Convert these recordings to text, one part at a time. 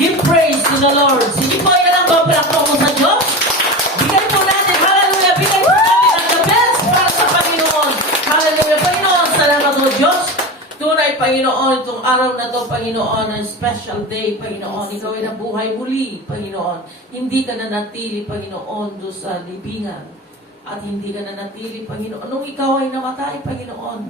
Give praise to the Lord. Sige po, yan ang papalakpak mo sa Diyos. Bigay po natin, hallelujah, bigay po natin ang the best para sa Panginoon. Hallelujah, Panginoon, salamat o Diyos. Tunay, Panginoon, itong araw na to, Panginoon, ang special day, Panginoon. Ikaw ay nabuhay muli, Panginoon. Hindi ka na natili, Panginoon, doon sa libingan. At hindi ka na natili, Panginoon. Nung ikaw ay namatay, Panginoon,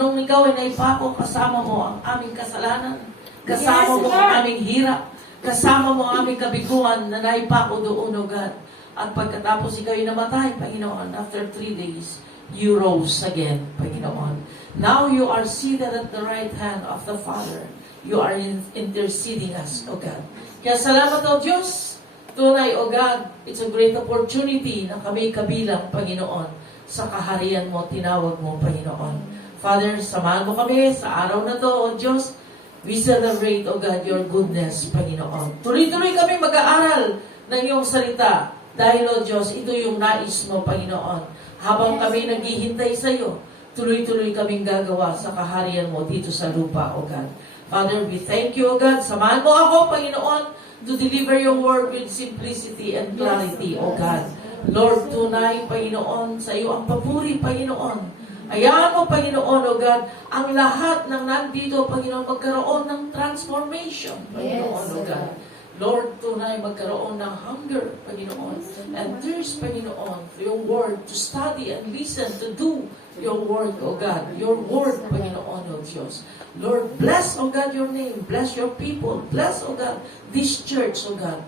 nung ikaw ay naipako, kasama mo ang aming kasalanan. Kasama mo ang aming hirap. Kasama mo ang aming kabiguan na naipako doon, O God. At pagkatapos ikaw ay namatay, Panginoon, after 3 days, you rose again, Panginoon. Now you are seated at the right hand of the Father. You are interceding us, O God. Kaya salamat, O Diyos. Tunay, O God, it's a great opportunity na kami kabilang, Panginoon, sa kaharian mo, tinawag mo, Panginoon. Father, samahan mo kami sa araw na to, O Diyos. We celebrate, O God, your goodness, Panginoon. Tuloy-tuloy kami mag-aaral ng iyong salita. Dahil, O Diyos, ito yung nais mo, Panginoon. Habang kami naghihintay sa iyo, tuloy-tuloy kaming gagawa sa kaharian mo dito sa lupa, O God. Father, we thank you, O God. Samahan mo ako, Panginoon, to deliver your word with simplicity and clarity, O God. Lord, tunay, Panginoon, sa iyo ang papuri, Panginoon. Hayaan mo, Panginoon, O God, ang lahat ng nandito, Panginoon, magkaroon ng transformation, Panginoon, O God. Lord, tunay, magkaroon ng hunger, Panginoon, and thirst, Panginoon, for your word, to study and listen, to do your word, O God. Your word, Panginoon, O Diyos. Lord, bless, O God, your name. Bless your people. Bless, O God, this church, O God.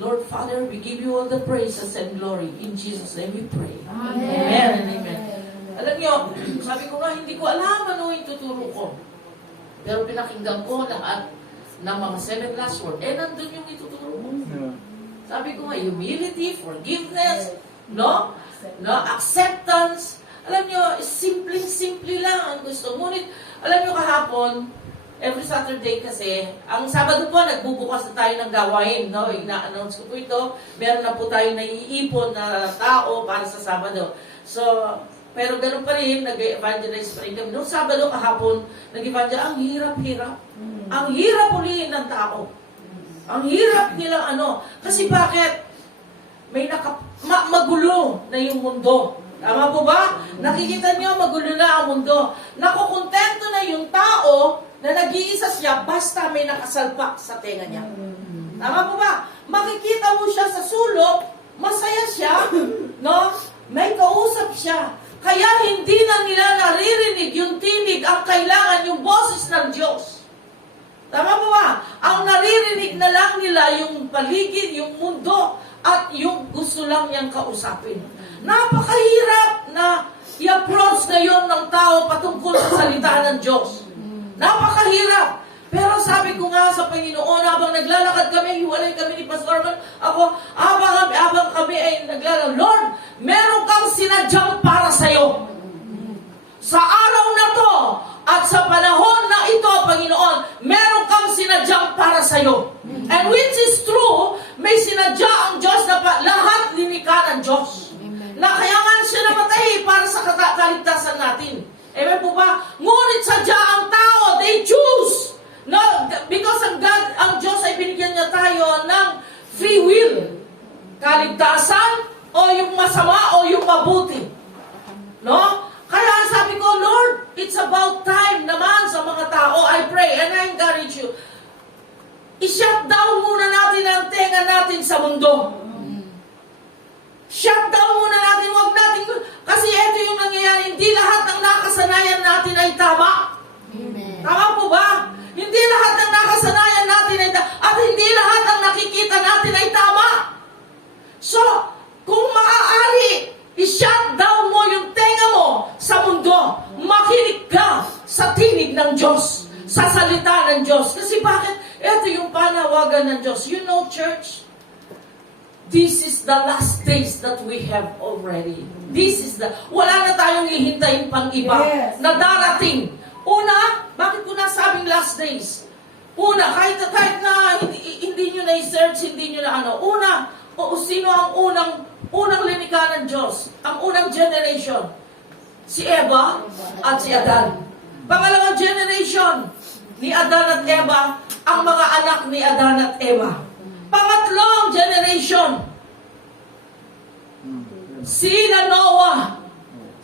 Lord, Father, we give you all the praises and glory. In Jesus' name we pray. Amen and amen. Alam niyo, sabi ko nga, hindi ko alam ano yung tuturo ko. Pero pinakinggan ko lahat ng mga 7 last word. Nandun yung ituturo ko. Sabi ko nga, humility, forgiveness, no, acceptance. Alam niyo, simple lang ang gusto. Ngunit, alam niyo kahapon, every Saturday kasi, ang Sabado po, nagbubukas na tayo ng gawain, no? Ina-announce ko po ito. Meron na po tayo naiipon na tao para sa Sabado. So, pero ganun pa rin, nag-evangelize pa rin kami. Noong Sabado kahapon, nag-evangelize, ang hirap-hirap. Ang hirap ulihin ng tao. Ang hirap nilang Kasi bakit? May magulo na yung mundo. Tama po ba? Nakikita niyo, magulo na ang mundo. Nakukontento na yung tao na nag-iisa siya basta may nakasalpak sa tenga niya. Tama po ba? Makikita mo siya sa sulok, masaya siya, no? May kausap siya. Kaya hindi na nila naririnig yung tinig, ang kailangan yung boses ng Diyos. Tama po ba? Ang naririnig na lang nila yung paligid, yung mundo, at yung gusto lang niyang kausapin. Napakahirap na i-approach ngayon ng tao patungkol sa salita ng Diyos. Napakahirap. Pero sabi ko nga sa Panginoon, habang naglalakad kami, hiwalay kami ni Pastor Man, habang kami ay naglalakad, Lord, meron kang sinadyang para sa'yo. Sa araw na to, at sa panahon na ito, Panginoon, meron kang sinadyang para sa'yo. And which is true, may sinadya ang Diyos na lahat linika ng Diyos. Na kaya nga siya namatay para sa kaligtasan natin. Amen po ba? Ngunit sadya ang tao, they choose. No, because ang Diyos ay binigyan niya tayo ng free will. Kaligtasan, o yung masama, o yung mabuti. No? Kaya sabi ko, Lord, it's about time naman sa mga tao. I pray and I encourage you. I-shut down muna natin ang tenga natin sa mundo. Shut down muna natin, wag natin, kasi ito yung nangyayari, hindi lahat ng nakasanayan natin ay tama. Amen. Tama po ba? Hindi lahat ng nakasanayan natin ay tama, at hindi lahat ng nakikita natin ay tama. So, kung maaari, i-shut down mo yung tenga mo sa mundo, makinig ka sa tinig ng Diyos, sa salita ng Diyos. Kasi bakit? Ito yung panawagan ng Diyos. You know, church, this is the last days that we have already. Wala na tayong hihintayin pang iba na darating. Una, bakit ko nasabing last days? Una, kahit na hindi nyo na-search, hindi nyo na Una, sino ang unang linika ng Diyos? Ang unang generation? Si Eva at si Adan. Pangalawang generation ni Adan at Eva ang mga anak ni Adan at Eva. Pangatlong generation, sila Noah,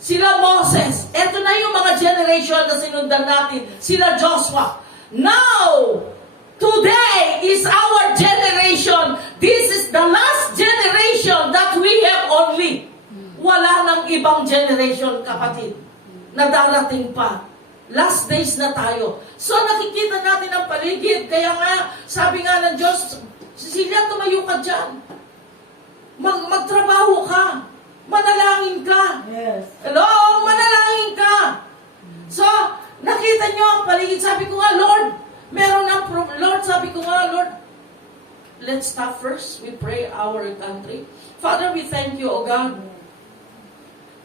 sila Moses. Ito na yung mga generation na sinundan natin. Sila Joshua. Now, today is our generation. This is the last generation that we have only. Wala nang ibang generation, kapatid, na darating pa. Last days na tayo. So nakikita natin ang paligid. Kaya nga, sabi nga ng Diyos, Cecilia, tumayo ka dyan. Magtrabaho ka. Manalangin ka. Yes. Hello? Manalangin ka. So, nakita nyo ang paligid. Sabi ko nga, Lord, meron ng Lord, sabi ko nga, Lord, let's stop first. We pray our country. Father, we thank you, O God.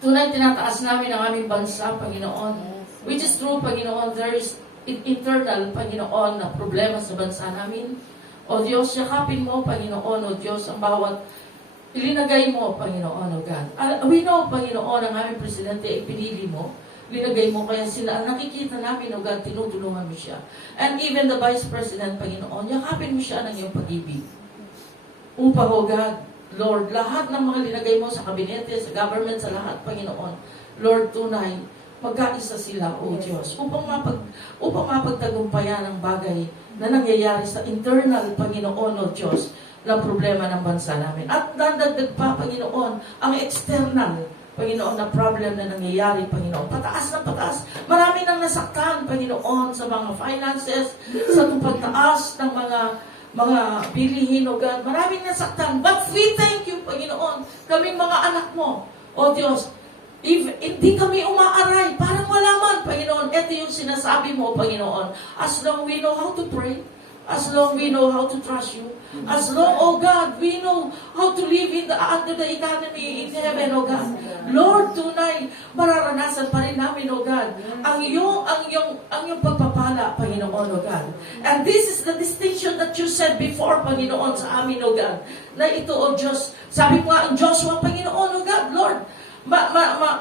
Tunay tinataas namin ang aming bansa, Panginoon. Which is true, Panginoon, there is internal, Panginoon, na problema sa bansa namin. O Diyos, yakapin mo, Panginoon, O Diyos, ang bawat ilinagay mo, Panginoon, O God. We know, Panginoon, ang aming presidente, ipinili mo. Linagay mo, kaya sila, ang nakikita namin, O God, tinutulungan mo siya. And even the Vice President, Panginoon, yakapin mo siya ng iyong pag-ibig. Upang, O God, Lord, lahat ng mga linagay mo sa kabinete, sa government, sa lahat, Panginoon, Lord, tunay, magkaisa sila, O Diyos, upang mapagtagumpayan ang bagay na nangyayari sa internal, Panginoon, O Diyos, na problema ng bansa namin. At dadagdag pa, Panginoon, ang external, Panginoon, na problem na nangyayari, Panginoon. Pataas ng pataas. Marami nang nasaktan, Panginoon, sa mga finances, sa pagtaas ng mga bilihin, O God. Maraming nasaktan. But we thank you, Panginoon, kaming mga anak mo, O Diyos. If hindi kami umaaray, parang wala man, Panginoon. Ito yung sinasabi mo, Panginoon. As long we know how to pray, as long we know how to trust you, as long, oh God, we know how to live under the economy in heaven, oh God. Lord, tunay, mararanasan pa rin namin, oh God, ang iyong pagpapala, Panginoon, oh God. And this is the distinction that you said before, Panginoon, sa amin, oh God, na ito, oh Diyos, sabi ko nga ang Joshua, Panginoon, oh God, Lord,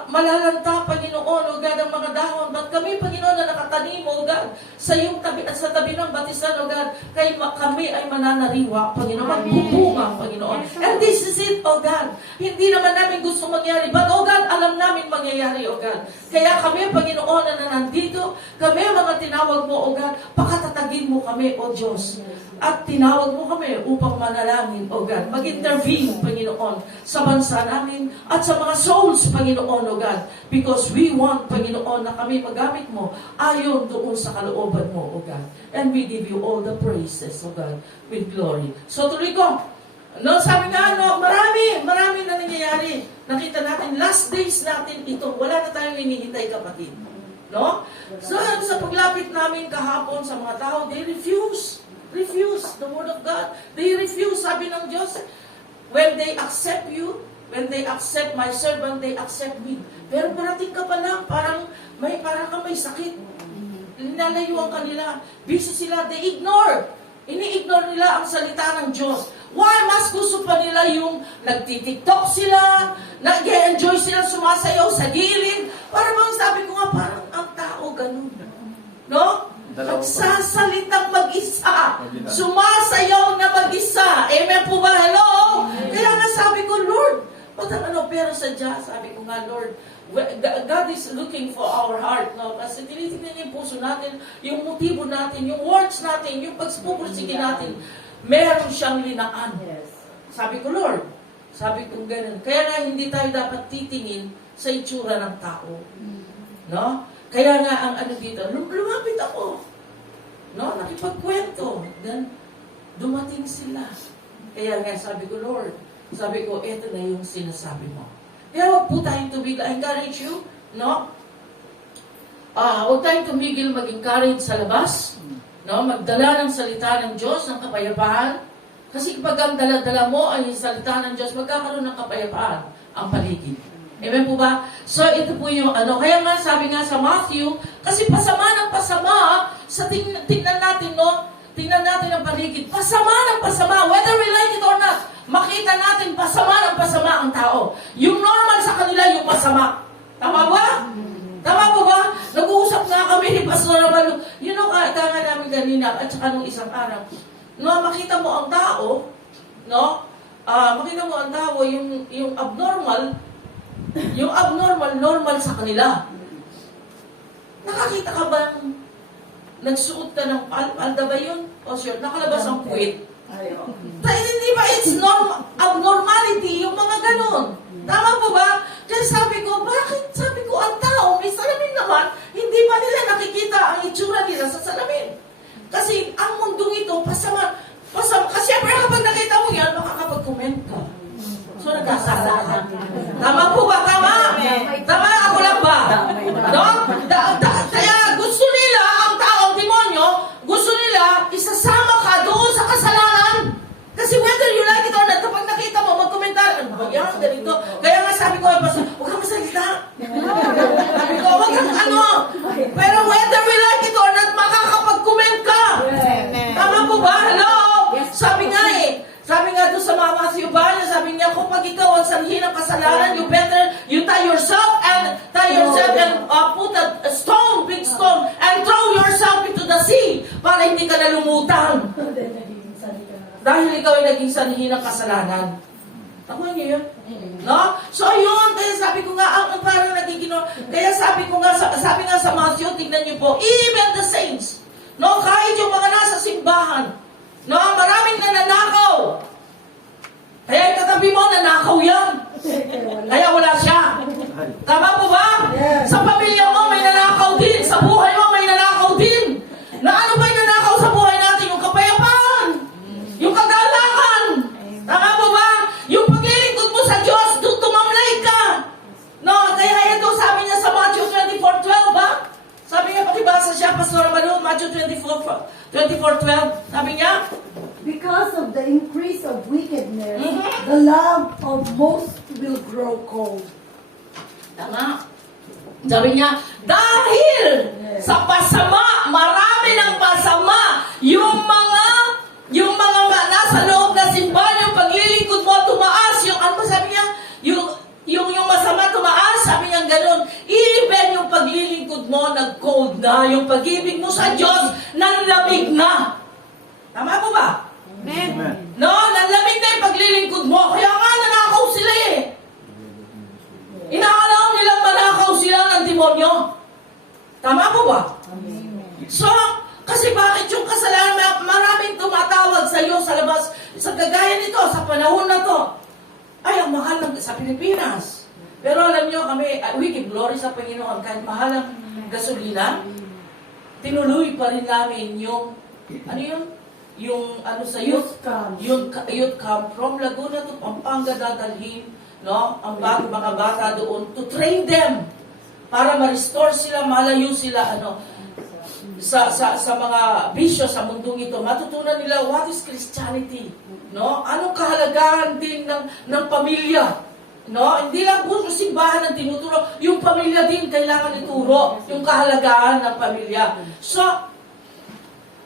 malalanta, Panginoon, O God, ang mga dahon. But kami, Panginoon, na nakatanim, O God, sa iyong tabi at sa tabi ng batisan, O God, kami ay mananariwa, Panginoon, magbubunga, Panginoon. And this is it, O God. Hindi naman namin gusto mangyari, but, O God, alam namin mangyayari, O God. Kaya kami, Panginoon, na nandito, kami mga tinawag mo, O God, pakatatagin mo kami, O Diyos. At tinawag mo kami upang manalangin, O God. Mag-intervene, Panginoon, sa bansa namin at sa mga souls, Panginoon, O God. Because we want, Panginoon, na kami magamit mo ayon doon sa kalooban mo, O God. And we give you all the praises, O God, with glory. So tuloy ko, no, sabi nga, no, marami na nangyayari. Nakita natin, last days natin ito. Wala na tayong hinihintay, kapatid. No? So, sa paglapit namin kahapon sa mga tao, they refuse the word of God. They refuse, sabi ng Diyos, when they accept you, when they accept my servant, they accept me. Pero parating ka pa lang, parang ka may sakit. Nilalayuan ka nila. Busy sila, they ignore. Ini-ignore nila ang salita ng Diyos. Why? Mas gusto pa nila yung nagtitiktok sila, nag-enjoy sila, sumasayaw sa gilid. Parang sabi ko nga, parang ang tao ganun. No? Nagsasalitang mag-isa. Sumasayaw na mag-isa. Amen po ba? Hello? Kaya nga sabi ko, Lord, pero sadya, sabi ko nga, Lord, God is looking for our heart, no? Kasi tinitingnan niya yung puso natin, yung motibo natin, yung words natin, yung pagpupursige natin. Meron siyang linaan. Sabi ko, Lord, sabi ko ganun. Kaya nga, hindi tayo dapat titingin sa itsura ng tao. No? Kaya nga, ang ano dito, lumapit ako. No? Nakipagkwento. Then, dumating sila. Kaya nga, sabi ko, Lord, sabi ko, eto na yung sinasabi mo. Kaya huwag po tayong tumigil. I encourage you, no? Huwag tayong tumigil mag-encourage sa labas. No? Magdala ng salita ng Diyos, ng kapayapaan. Kasi kapag ang dala-dala mo ay yung salita ng Diyos, magkakaroon ng kapayapaan ang paligid. Amen po ba? So, ito po yung ano. Kaya nga, sabi nga sa Matthew, kasi pasama ng pasama, sa tingnan natin, no? Tingnan natin ang paligid. Pasama ng pasama, whether we like it or not. Makita natin, pasama ng pasama ang tao. Yung normal sa kanila, yung pasama. Tama ba? Tama po ba? Nag-uusap nga kami ni Pastor Romano. You know, kaya namin kanina at saka nung isang araw. No, makita mo ang tao, no? Makita mo ang tao, yung abnormal, normal sa kanila. Nakakita ka bang nagsuot ka ng palda ba yun? O sure, nakalabas ang puwit. Hindi ba it's abnormality, yung mga ganon? Tama po ba? Kaya sabi ko, bakit? Sabi ko, ang tao, may salamin naman, hindi ba nila nakikita ang itsura nila sa salamin? Kasi ang mundong ito, pasama. Kasi siyempre kapag nakita mo yan, makakapag-comment ka. So, nagkasala ka. Tama po ba? Tama? Tama? Ako lang ba? No? Kaya gusto nila, ang taong demonyo, gusto nila, isasama ka doon sa kasalanan. Kasi whether you like it or not, kapag nakita mo, mag-komentar, ano ba yan, ganito. Kaya nga sabi ko, huwag kang masalita. Sabi ko, huwag kang ano. Pero whether we like it or not, makakapag-comment ka. Tama po ba? Hello? Sabi nga doon sa Mama Siobana, sabi niya, kung pag ikaw ang sanhi ng kasalanan, you tie yourself and put a stone, big stone, and throw yourself into the sea para hindi ka nalumutan. Dahil ikaw ay naging sanhi ng kasalanan. Nakuha niyo yun? No? So yun, kaya sabi ko nga, ang parang nagigino, kaya sabi nga sa Matthew, tignan niyo po, even the saints, no, kahit yung mga nasa simbahan, no, maraming nananakaw. Kaya yung katabi mo, nanakaw yan. Kaya wala siya. Tama po ba? Sa pamilya mo, may nanakaw din. Sa buhay mo, may nanakaw din. Na ano ba yung nanakaw sa buhay natin? Yung kapayapaan. Yung kagalakan. Tama po ba? Yung paglilingkod mo sa Diyos, doon tumamlay ka. No, kaya ito sabi niya sa Matthew 24:12, ba? Sabi niya, pakibasa siya, Pastor Romano, Matthew 24:12. Sabi niya, because of the increase of wickedness, the love of most will grow cold. Tama. Sabi niya, dahil sa pasama, marami ng pasama, yung mga nasa loob na simbahan, yung paglilingkod mo, tumaas, yung ano sabi niya, yung masama tumaas, sabi niya gano'n, even yung paglilingkod mo, nag-cold na, yung pag-ibig mo sa Diyos, nanlamig na. Tama po ba? Amen. No, nanlamig na yung paglilingkod mo, kaya nga nanakaw sila eh. Inaalaw nilang manakaw sila ng demonyo. Tama po ba? So, kasi bakit yung kasalanan, maraming tumatawag sa iyo sa labas, sa kagaya nito, sa panahon na to, ay, ang mahal ng, sa Pilipinas. Pero alam nyo kami, we give glory sa Panginoon, kahit mahal ang gasolina, tinuloy pa rin namin yung, ano yun? Yung, ano sa youth camp, youth camp from Laguna to Pampanga dadalhin, no? Ang mga bata doon, to train them, para ma-restore sila, malayo sila, ano, sa mga bisyo sa mundong ito, matutunan nila what is Christianity, no? Anong kahalagahan din ng pamilya, no? Hindi lang po simbahan ang tinuturo, yung pamilya din kailangan ituro yung kahalagahan ng pamilya. So,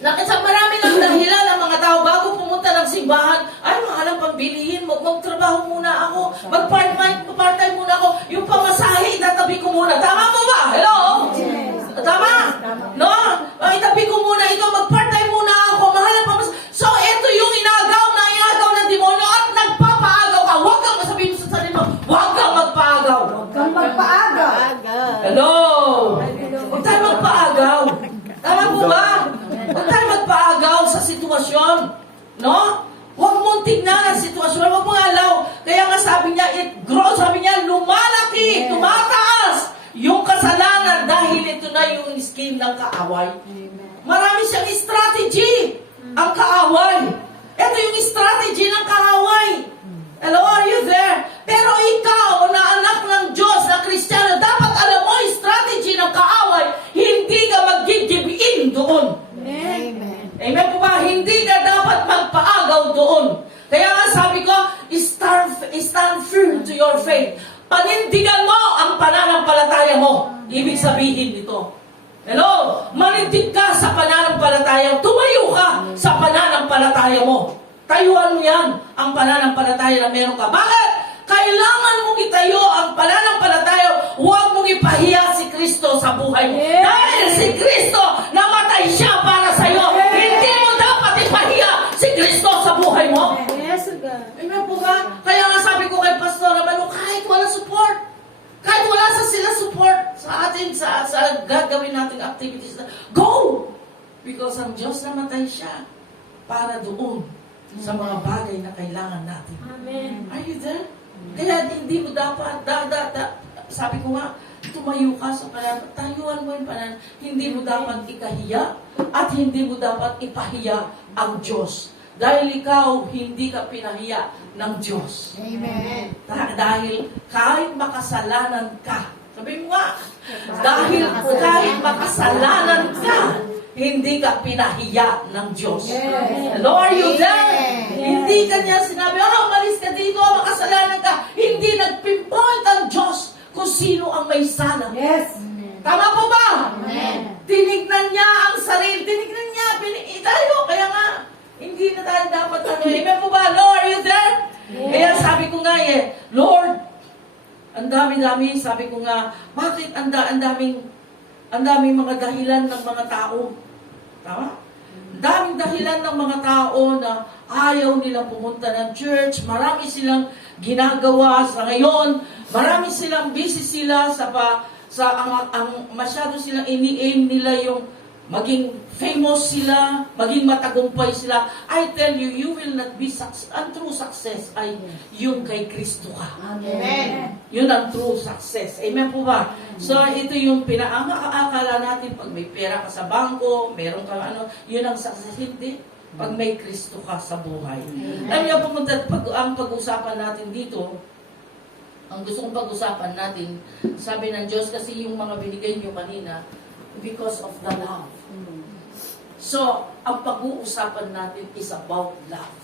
marami ng dahilan ng mga tao bago pumunta ng simbahan, ay mahal ang pambilihin, magtrabaho muna ako, mag-part-time muna ako, yung pamasahe, itatabi ko muna. Tama po ba? Hello? Tama? No? Itabi ko muna ito, mag-part-time muna ako, mahal ang pamasahe. So, ito yung inagaw ng demonyo at nagpapaagaw ka. Huwag kang masabihin mo sa sarili mo, huwag kang magpaagaw. Huwag kang magpaagaw. Hello? Huwag tayo magpaagaw. Tama po ba? Huwag tayo magpaagaw sa sitwasyon. No? Huwag mong tignan ang sitwasyon. Huwag mong alaw. Kaya nga sabi niya, it grows. Sabi niya, lumalaki, tumataas yung kasalanan dahil ito na yung scheme ng kaaway. Marami siyang strategy ang kaaway. Ito yung strategy ng kaaway. Hello, are you there? Pero ikaw na anak ng Diyos, na Kristiyano, dapat alam mo yung strategy ng kaaway. Hindi ka mag-give in doon. Amen. Amen po ba? Hindi ka dapat magpaagaw doon. Kaya nga sabi ko, stand firm to your faith. Panindigan mo ang pananampalataya mo. Ibig sabihin nito. Hello? Manindig ka sa pananampalataya. Tumayo ka sa pananampalataya mo. Tayuan mo yan ang pananampalataya na meron ka. Bakit? Kailangan mong itayo ang pananampalataya. Huwag mong ipahiya si Kristo. Kristo sa buhay mo. Yes. Dahil si Kristo, namatay siya para sa'yo. Hindi mo dapat ipahiya si Kristo sa buhay mo. Yes, God. Amen po ba? Kaya nga sabi ko kay Pastor Ramalo, kahit wala support, kahit wala sa sila support sa atin, sa gagawin nating activities, go! Because ang Diyos namatay siya para doon sa mga bagay na kailangan natin. Amen. Are you there? Kaya hindi mo dapat, sabi ko nga, tumayo ka sa panan, tayuan mo yung panan, hindi mo dapat ikahiya at hindi mo dapat ipahiya ang Diyos. Dahil ikaw, hindi ka pinahiya ng Diyos. Amen. Dahil kahit makasalanan ka, sabi mo nga, dahil kahit makasalanan ka, hindi ka pinahiya ng Diyos. Yes. Hello, are you there? Yes. Hindi kanya sinabi, umalis ka dito, makasalanan ka. Hindi nagpinpoint ang Diyos kung sino ang may sala. Yes. Tama po ba? Amen. Tinignan niya ang sarili. Tinignan niya, tayo. Kaya nga, hindi na tayo dapat Amen po ba? Lord, are you there? Yes. Kaya sabi ko nga Lord, ang dami-dami, sabi ko nga, bakit ang daming mga dahilan ng mga tao? Tama? Daming dahilan ng mga tao na ayaw nilang pumunta ng church. Marami silang ginagawa sa ngayon. Marami silang busy sila ang masyado silang ini-aim nila yung maging famous sila, maging matagumpay sila. I tell you, you will not be ang true success ay yung kay Kristo ka. Amen. Yun ang true success. Amen po ba? So, ito yung akala natin pag may pera ka sa bangko, meron ka yun ang success. Hindi. Pag may Kristo ka sa buhay. Alam niyo, ang pag-usapan natin dito, ang gusto kong pag-usapan natin, sabi ng Diyos, kasi yung mga binigay niyo kanina, because of the love. So, ang pag-uusapan natin is about love.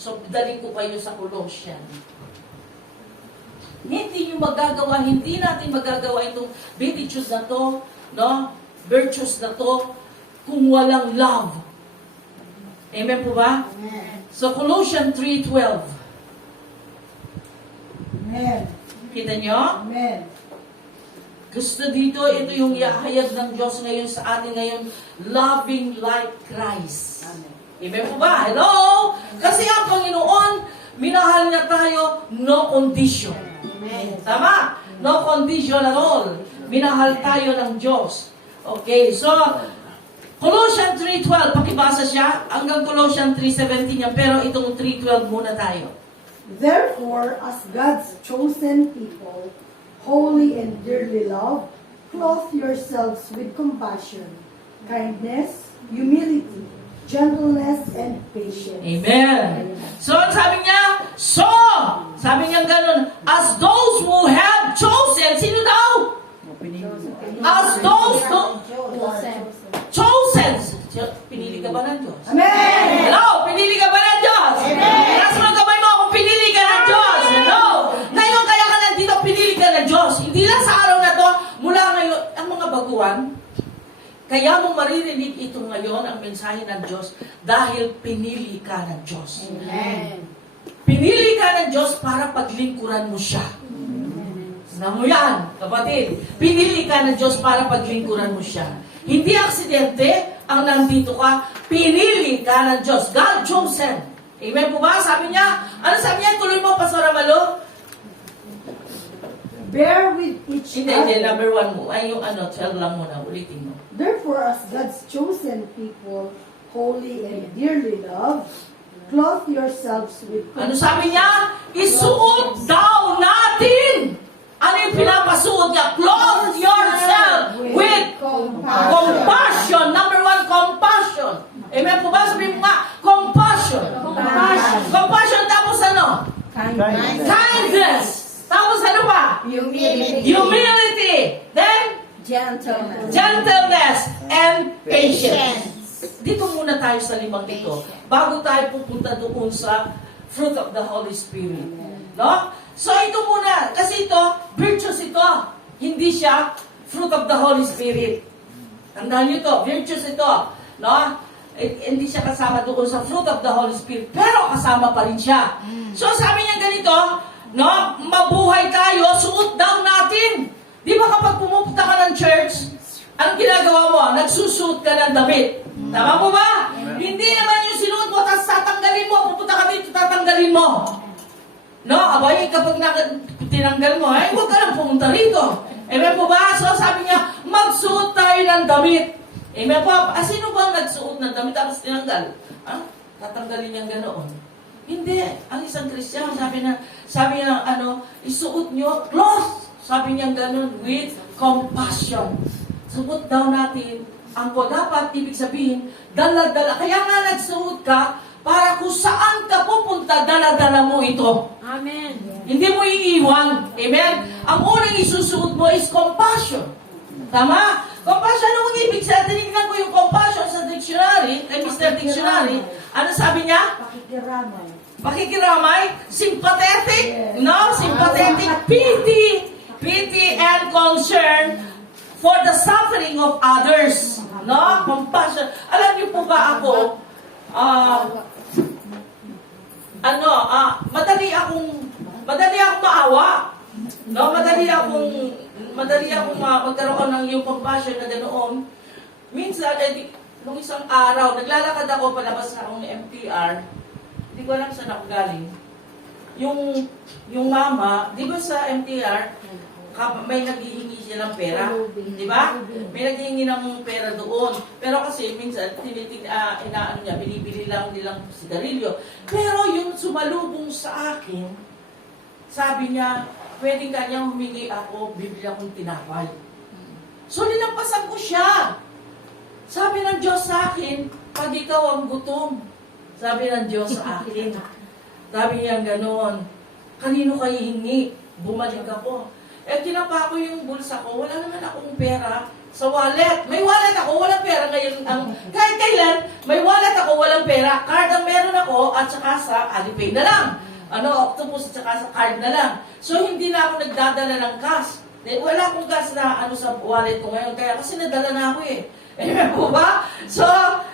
So, dali ko kayo sa Colossians. Hindi natin magagawa itong virtues na to, virtues na to, kung walang love. Amen po ba? Amen. So, Colossians 3:12. Amen. Kita nyo? Amen. Gusto dito, ito yung iahayag ng Diyos ngayon sa atin ngayon, loving like Christ. Amen po ba? Hello? Kasi ang Panginoon, minahal niya tayo, no condition. Amen. Tama? No condition at all. Minahal tayo ng Diyos. Okay, so, Colossians 3:12, pakibasa siya, hanggang Colossians 3:17 yan, pero itong 3:12 muna tayo. Therefore, as God's chosen people, holy and dearly loved, clothe yourselves with compassion, kindness, humility, gentleness, and patience. Amen. So, sabi niya, sabi niya ganun, as those who have chosen, sino daw? As those chosen. Pinili ka ba ng Diyos? Amen. Hello? Pinili ka ba ng Diyos? Amen. Taas mo ang kamay mo kung pinili ka ng Diyos. Hello? Ngayon kaya ka nandito, pinili ka ng Diyos. Hindi lang sa araw na to, mula ngayon, ang mga baguhan, kaya mo maririnig ito ngayon, ang mensahe ng Diyos, dahil pinili ka ng Diyos. Amen. Pinili ka ng Diyos para paglingkuran mo siya. Sinabi mo yan, kapatid. Pinili ka ng Diyos para paglingkuran mo siya. Hindi aksidente ang nandito ka. Pinili ka ng Diyos. God chosen. Amen po ba? Sabi niya, ano sabi niya? Tuloy mo, Pastor Amalo. Bear with each Hindi, other. number 1 mo. Ay, yung 12 lang muna. Ulitin mo. Therefore, as God's chosen people, holy and dearly loved, clothe yourselves with Ano sabi niya? Isuot daw natin. Ano yung pinapasuot niya? Clothe yourself with compassion. Number 1, compassion. Amen po ba? Sabi mo nga, compassion. Compassion. Compassion tapos ano? Kindness. Tapos ano pa? Humility. Humility. Then, gentleness and patience. Dito muna tayo sa 5 ito. Bago tayo pupunta doon sa fruit of the Holy Spirit. No? So ito muna, kasi ito, virtues ito. Hindi siya fruit of the Holy Spirit. Tandaan nyo ito, virtues ito. No? Hindi siya kasama doon sa fruit of the Holy Spirit. Pero kasama pa rin siya. So sabi niya ganito, no? Mabuhay tayo, suot daw natin Di ba kapag pumunta ka ng church, anong ginagawa mo? Nagsusuot ka ng damit. Tama po ba? Hindi naman yung sinuot mo, tapos tatanggalin mo. Pupunta ka dito, tatanggalin mo. No? Abay, kapag tinanggal mo, ay huwag ka lang pumunta rito. Amen po ba? So sabi niya, magsuot tayo ng damit. Amen po? Sino ba ang nagsuot ng damit tapos tinanggal? Ha? Tatanggalin niyang ganoon. Hindi. Ang isang Kristiyano, sabi niya, isuot niyo clothes. Sabi niya ganoon, with compassion. Suot daw natin ang dapat ibig sabihin, dala-dala. Kaya nga nagsuot ka, para kung saan ka pupunta, dala-dala mo ito. Amen. Hindi mo iiwan. Amen? Ang unang isusuot mo is compassion. Tama? Compassion, anong ibig sabihin? Tinignan ko yung compassion sa dictionary, kay Mr. Dictionary. Ano sabi niya? Pakikiramay. Pakikiramay, sympathetic, Yes. no? Sympathetic, pity and concern for the suffering of others. No? Compassion. Alam niyo po ba ako, madali akong maawa. No, madali akong magkaroon ng yung compassion na ganoon. Minsan, nung isang araw, naglalakad ako, palabas na akong MTR. Hindi ko alam saan ako galing. Yung mama, di ba sa MTR, may naghihingi siya ng pera. Di ba? May naghihingi ng pera doon. Pero kasi minsan, binibili lang nilang sigarilyo. Pero yung sumalubong sa akin, sabi niya, pwedeng kanyang humingi ako, bibili akong tinapay. So, nilampasan ko siya. Sabi ng Diyos sa akin, pag ikaw ang gutom, sabi ng Diyos sa akin, sabi niya ganoon, kanino kayo hingi? Bumalik ako. Kinapa ko yung bulsa ko, wala naman akong pera sa wallet. May wallet ako, walang pera ngayon. Kahit kailan, may wallet ako, walang pera. Card ang meron ako, at saka sa Alipay na lang. Octopus at saka sa card na lang. So, hindi na ako nagdadala ng cash. Wala akong cash na sa wallet ko ngayon. Kaya kasi nadala na ako eh. Amen po ba? So,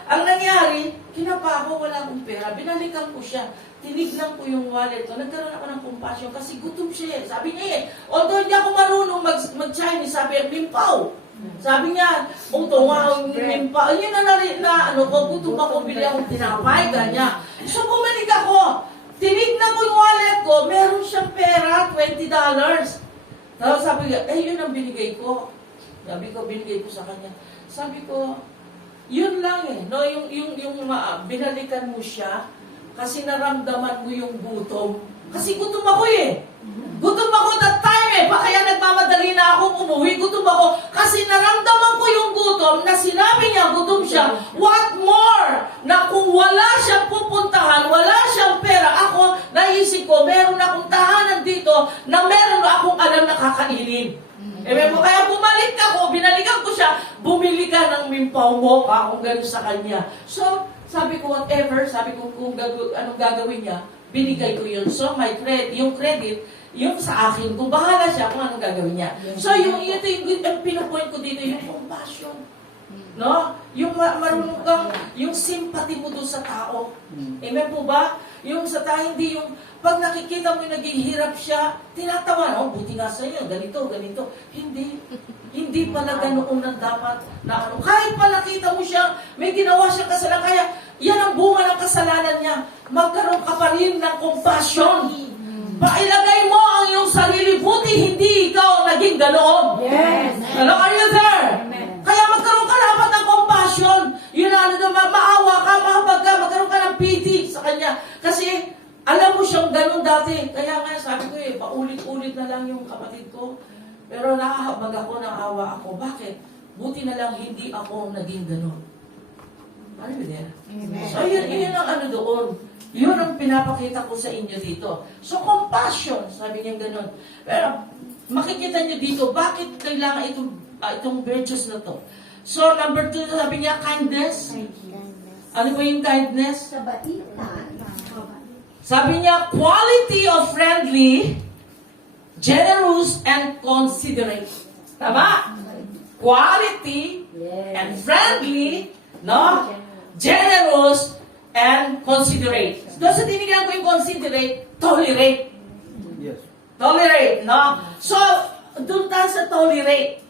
ang nangyari, kinapa ako, wala akong pera. Binalikan ko siya. Tinignan ko yung wallet ko. Nagkaroon ako ng compassion kasi gutom siya eh. Sabi niya eh, although hindi ako marunong mag-Chinese, sabi niya, mimpaw. Sabi niya, mimpaw. Yun na gutom ako, bili akong tinapay, ganyan. So, bumalik ako. Tinignan ko yung wallet ko, meron siyang pera, $20. Tapos sabi niya, yun ang binigay ko. Sabi ko, binigay ko sa kanya. Sabi ko, yun lang eh. No, binalikan mo siya, kasi naramdaman mo yung gutom. Kasi gutom ako eh. Gutom ako that time eh. Kaya nagmamadali na ako umuwi. Gutom ako. Kasi naramdaman ko yung gutom na sinabi niya gutom siya. What more? Na kung wala siyang pupuntahan, wala siyang pera, ako, naisip ko, meron akong tahanan dito na meron akong alam na kakainin. Kaya bumalik ako, binalikan ko siya, bumili ka ng mimpaw mo, kung gano'n sa kanya. So, sabi ko, whatever, sabi ko kung anong gagawin niya, binigay ko yun. So, yung credit, yung sa akin, kung bahala siya kung anong gagawin niya. So, yung pinupoint ko dito, yung compassion. No? Yung marunong kang, yung sympathy mo doon sa tao. Amen po ba? Yung sa tao, hindi yung, pag nakikita mo yung naghihirap siya, tinatawa, buti nga sa iyo, ganito. Hindi. Hindi pala ganoon na dapat na kahit pa nakita mo siya, may ginawa siyang kasalanan, kaya yan ang bunga ng kasalanan niya. Magkaroon ka pa rin ng compassion. Pailagay mo ang iyong sarili, buti hindi ikaw naging ganoon. Yes. Hello, are you there? Amen. Kaya magkaroon ka dapat ng compassion. Yun maawa ka, mahabag ka, magkaroon ka ng pity sa kanya. Kasi alam mo siyang ganoon dati. Kaya nga sabi ko paulit-ulit na lang yung kapatid ko. Pero nakahabag ako, naawa ako. Bakit? Buti na lang hindi ako naging gano'n. Are you there? Amen. So, yun ang doon. Yun ang pinapakita ko sa inyo dito. So, compassion, sabi niya gano'n. Pero, makikita niyo dito, bakit kailangan itong virtues na to? So, number 2, sabi niya, kindness. Ano ba yung kindness? Sa baitan. Sabi niya, quality of friendly, generous, and considerate. Tama? Quality, and friendly, no? Generous, and considerate. Doon sa tinignan ko yung considerate, tolerate. Yes. Tolerate, no? So, doon tayo sa tolerate.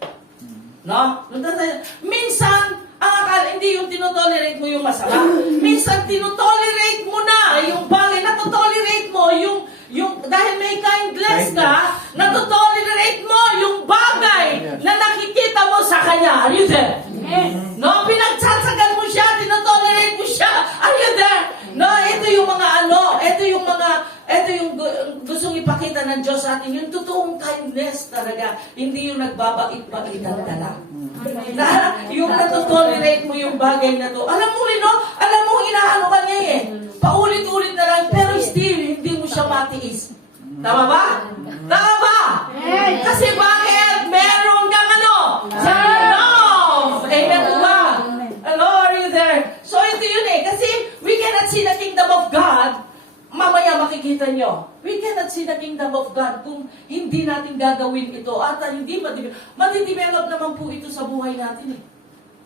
No? Doon tayo. Minsan, ang akala, hindi yung tinotolerate mo yung masama. Minsan, tinotolerate mo na yung bagay. Natotolerate mo yung dahil may kindness ka, natotolerate mo yung bagay na nakikita mo sa kanya. Are you there? No? Pinagtsatsagan mo siya, tinotolerate mo siya. Are you there? No? Ito yung mga ito yung gustong ipakita ng Diyos sa atin. Yung totoong kindness talaga. Hindi yung nagbabait-bait ang dala. Na, yung natotolerate mo yung bagay na to. Alam mo rin, no? Alam mo, inaano ka niya eh. Paulit-ulit na lang, pero still, hindi mo siya matiis. Tama ba? Tama ba? Kasi bakit? Meron kang ano? Sa love! Amen ba? Hello, are you there? So ito yun eh. Kasi we cannot see the kingdom of God. Mamaya makikita nyo. We cannot see the kingdom of God kung hindi natin gagawin ito at hindi madidevelop naman po ito sa buhay natin eh.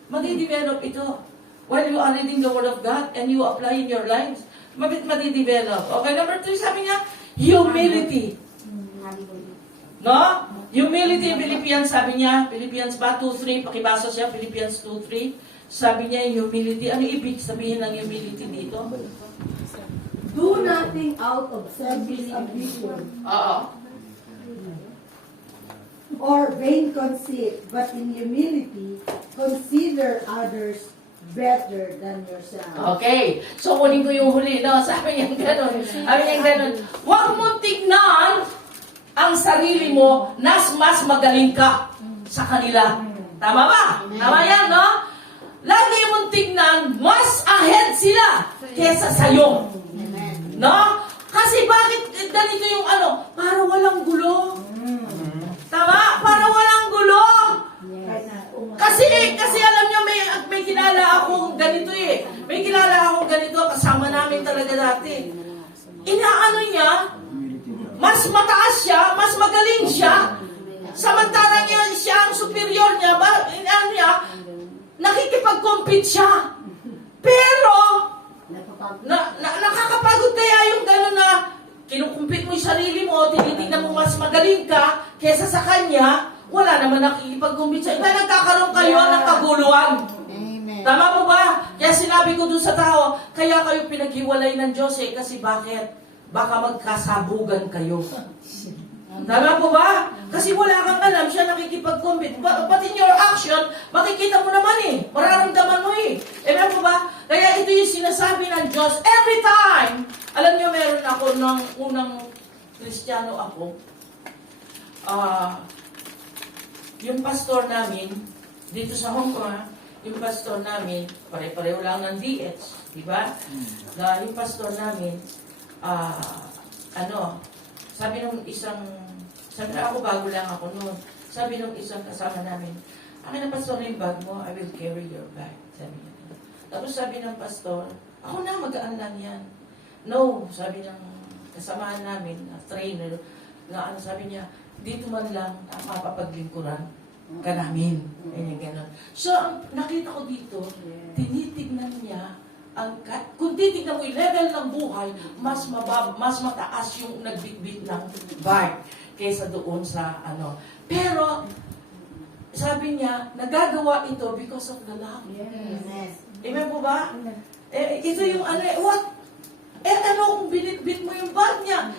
Madidevelop ito. While you are reading the Word of God and you apply in your lives, madidevelop. Okay, number 3, sabi niya, humility. No? Humility in Philippians, sabi niya, Philippians 2:3, pakibasa siya, Philippians 2:3, sabi niya, humility. Ano ibig sabihin ng humility dito? Do nothing out of selfish ambition Oo. or vain conceit, but in humility, consider others better than yourself. Okay. So, kunin ko yung huli, no? Sabi niya gano'n. Sabi niya gano'n. Huwag mo tignan ang sarili mo na mas magaling ka sa kanila. Tama ba? Tama yan, no? Lagi mong tignan, mas ahead sila kesa sa'yo. No? Kasi bakit ganito yung ano? Para walang gulo. Tama? Para walang gulo. Kasi alam nyo, may kilala akong ganito eh. May kilala akong ganito, kasama namin talaga dati. Inaano niya, mas mataas siya, mas magaling siya. Samantala niya, siya ang superior niya, ano niya, nakikipag-compete siya. Pero, nakakapagod kaya yung gano'n na kinukumpit mo yung sarili mo, tinitignan mo mas magaling ka kesa sa kanya, wala naman nakikipag-compete sa iba. Nagkakaroon kayo ng kaguluhan. Tama po ba? Kaya sinabi ko dun sa tao, kaya kayo pinaghiwalay ng Diyos eh, kasi bakit? Baka magkasabugan kayo. Tama po ba? Kasi wala kang alam, siya nakikipag-compete. But in your action, makikita mo naman eh. Mararamdaman mo eh. Amen po ba? Kaya ito yung sinasabi ng Diyos every time. Alam niyo, meron ako ng unang Kristiyano ako. Yung pastor namin, dito sa Hong Kong, yung pastor namin, pare-pareho lang ng DH, di ba? Na yung pastor namin, sabi na ako bago lang ako noon. Sabi nung isang kasama namin, akin na pastor yung bag mo, I will carry your bag. Sabi niya. Tapos sabi ng pastor, ako na, magaan lang yan. No, sabi ng kasamahan namin, na trainer, sabi niya, dito man lang mapapaglingkuran ka namin. Ganyan. So, nakita ko dito, tinitignan niya, kung titignan mo yung level ng buhay, mas mataas yung nagbitbit ng bag kaysa doon sa ano. Pero, sabi niya, nagagawa ito because of the love. Yes. Amen po ba? Ito yung ano kung binitbit mo yung bag niya?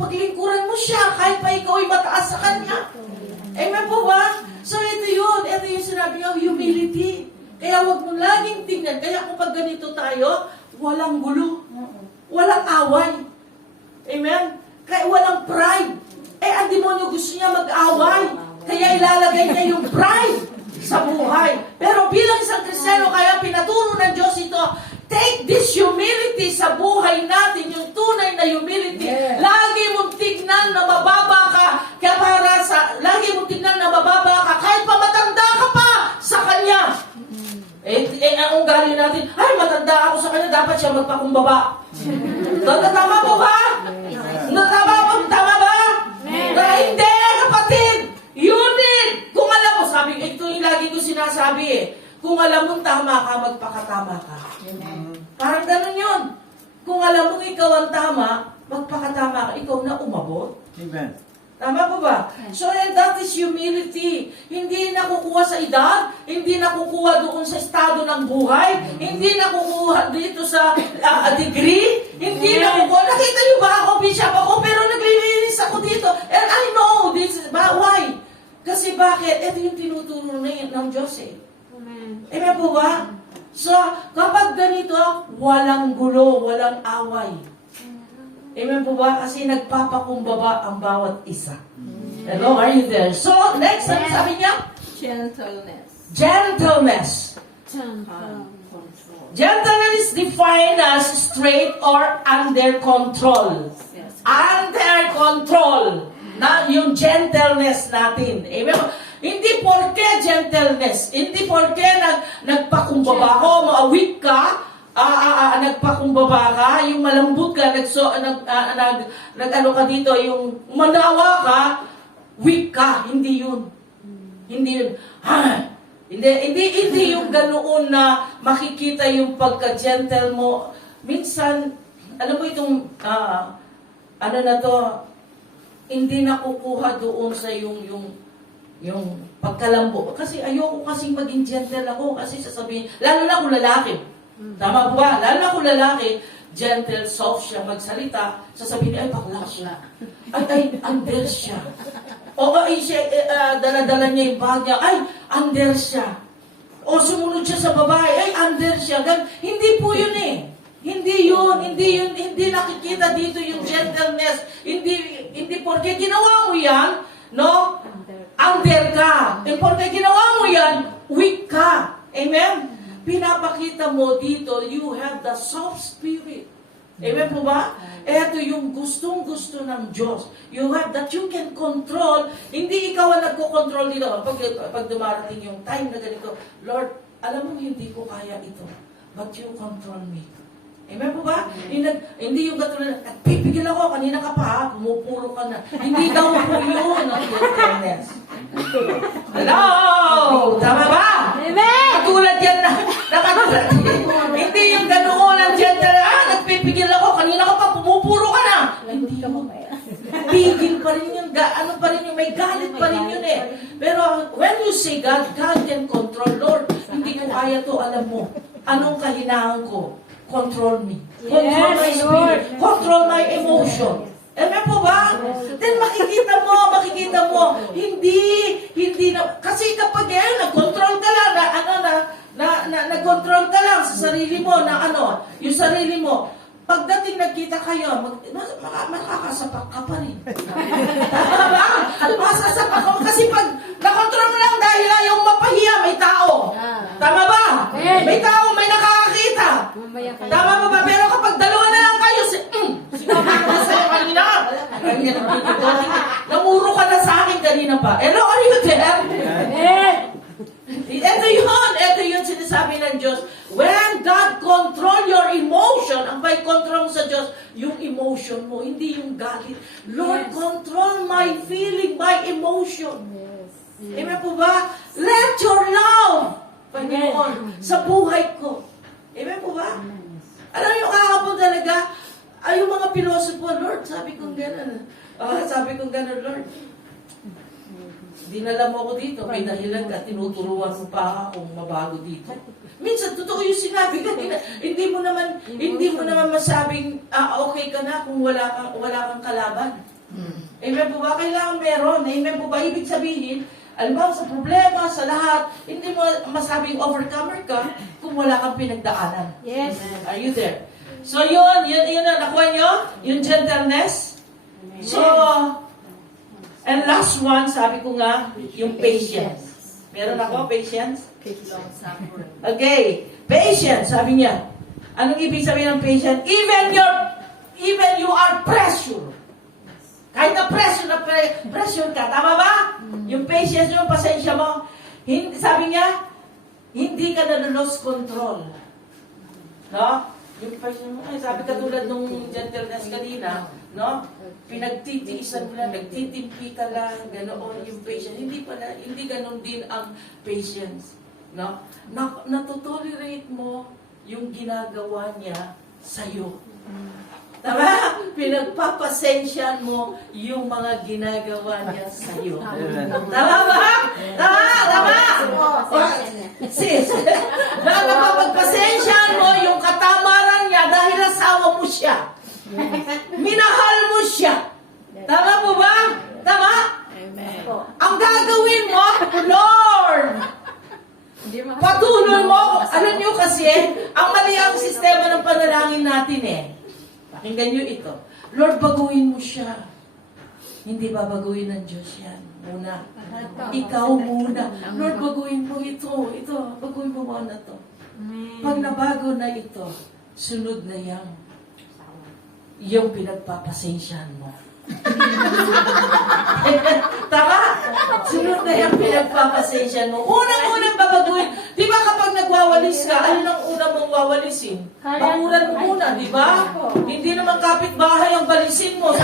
Paglingkuran mo siya, kahit pa ikaw ay mataas sa kanya. Amen po ba? So ito yung sinabi niya, humility. Kaya wag mo laging tingnan. Kaya kung pag ganito tayo, walang gulo. Walang away. Amen? Kaya walang pride. Ang demonyo gusto niya mag-away. Kaya ilalagay niya yung pride sa buhay. Pero bilang isang Kristiyano, kaya pinaturo ng Diyos ito, take this humility sa buhay natin, yung tunay na humility. Yeah. Lagi mong tignan na mababa ka, lagi mong tignan na mababa ka, kahit pa matanda ka pa sa Kanya. Ang ugali natin, ay, matanda ako sa Kanya, dapat siya magpakumbaba. Tama po ba? Tama ba? Hindi, kapatid! Unit! Kung alam mo, ito yung lagi ko sinasabi eh. Kung alam mong tama ka, magpakatama ka. Parang ganun yun. Kung alam mong ikaw ang tama, magpakatama ka, ikaw na umabot. Amen. Tama po ba? So, and that is humility. Hindi nakukuha sa edad, hindi nakukuha doon sa estado ng buhay, hindi nakukuha dito sa degree, hindi nakukuha. Nakita niyo ba ako, bishop ako, pero naglilinis ako dito. And I know this. Why? Kasi bakit? Ito yung tinuturo ng Diyos eh. Amen po ba? So, kapag ganito, walang gulo, walang away. Amen po ba? Kasi nagpapakumbaba ang bawat isa. Hello, are you there? So, next, ano sabi niya? Gentleness. Gentleness. Gentleness is defined as straight or under control. Yes. Under control. Na yung gentleness natin. Amen. Hindi porke gentleness, hindi porke nagpakumbaba ko, weak ka, nagpakumbaba ka, yung malambot ka, ano ka dito, yung manawa ka, weak ka, hindi yun. Hindi yun. Hindi yung ganoon na makikita yung pagka-gentle mo. Minsan, alam mo itong, ano na to, hindi nakukuha doon sa yung pagkalambo. Kasi ayoko kasing maging gentle ako. Kasi sasabihin, lalo na kung lalaki. Tama po ba? Lalo na kung lalaki, gentle, soft siya magsalita. Sasabihin, ay, bakla siya. Ay, under siya. O ay, siya, dala-dala niya yung bag niya. Ay, under siya. O sumunod siya sa babae. Ay, under siya. Hindi po yun eh. Hindi yun. Hindi nakikita dito yung gentleness. Hindi porque ginawa mo yan, no? Under ka. And porque ginawa mo yan, weak ka. Amen? Pinapakita mo dito, you have the soft spirit. Amen po ba? Ito yung gustong-gusto ng Diyos. You have that you can control. Hindi ikaw ang nagko-control dito. Pag dumarating yung time na ganito, Lord, alam mo hindi ko kaya ito. But you control me. Amen po ba? Hindi yung katulad, nagpipigil ako, kanina ka pa, pumupuro ka na. Hindi daw po yun ang gentleness. Hello! Tama ba? Amen! Katulad yan na, nakatulad. Hindi yung ganoon ang gentleness, nagpipigil ako, kanina ka pa, pumupuro ka na. Hindi yun. Pigil pa rin yun, ano pa rin yun, may galit pa rin yun eh. Pero when you say God can control, Lord, hindi ko kaya to, alam mo. Anong kahinaan ko? Control me. Control my spirit. Control my emotion. Amen po ba? Then makikita mo, hindi na, kasi kapag nag-control ka lang, nag-control ka lang sa sarili mo, yung sarili mo, pagdating nagkita kayo, makakasapak ka pa rin. Tama ba? Masasapak ka kasi pag na-control mo lang dahil ayaw mapahiya, may tao. Tama ba? May tao, may nakakakita. Tama ba ba? Pero kapag dalawa na lang kayo, sinabi ko na sa'yo kanina. Namuro ka na sa akin kanina pa. Hello, are you there? Ito yun sinasabi ng Diyos. When God control your emotion, ang by control sa Diyos, yung emotion mo, hindi yung galit. Lord, control my feeling, my emotion. Amen po ba? Let your love, Panginoon, sa buhay ko. Amen po ba? Alam niyo, kahapon talaga, yung mga pilosopo, Lord, sabi kong gano'n. Lord, dinala mo ako dito, may dahilan ka, tinuturuan mo pa akong mabago dito. Minsan, totoo yung sinabi kanina, hindi mo naman masabing, okay ka na kung wala kang kalaban. Amen po ba? Kailangan meron. Amen po ba? Ibig sabihin, alam ba, sa problema, sa lahat, hindi mo masabing overcomer ka kung wala kang pinagdaanan. Yes. Are you there? So yun na, nakuha nyo? Yung gentleness. So, and last one, sabi ko nga, yung patience. Meron ako, patience? Okay, patience, sabi niya. Anong ibig sabihin ng patience? Even you are pressure. Kahit na pressure ka, tama ba? Yung patience, yung pasensya mo. Sabi niya, hindi ka na-lost control. No? Yung pasensya mo, sabi katulad nung gentleness kanina, no? Pinagtitiisan mo lang, nagtitimpi ka lang, ganoon yung patience. Hindi ganon din ang patience. No? Natotolerate mo yung ginagawa niya sa'yo. Tama? pinagpapasensyahan mo yung mga ginagawa niya sa iyo. Tama ba? Tama! Sis, napapagpasensyahan mo yung katamaran niya dahil asawa mo siya. Minahal mo siya. Tama po ba? Tama? Amen. Ang gagawin mo, Lord, patuloy mo. Alam nyo kasi, ang mali ang sistema ng panalangin natin eh. Pakinggan nyo ito. Lord, baguhin mo siya. Hindi babaguhin ng Diyos yan. Muna. Ikaw muna. Lord, baguhin mo ito. Ito, baguhin mo muna ito. Pag nabago na ito, sunod na yan. Yung pinagpapasensyahan mo. Tama? Sunod na yung pinagpapasensyahan mo. Unang-unang babaguhin. Di ba kapag nagwawalis ka, ano nang unang mong wawalisin? Bakuran mo muna, di ba? Hindi naman kapitbahay ang balisin mo.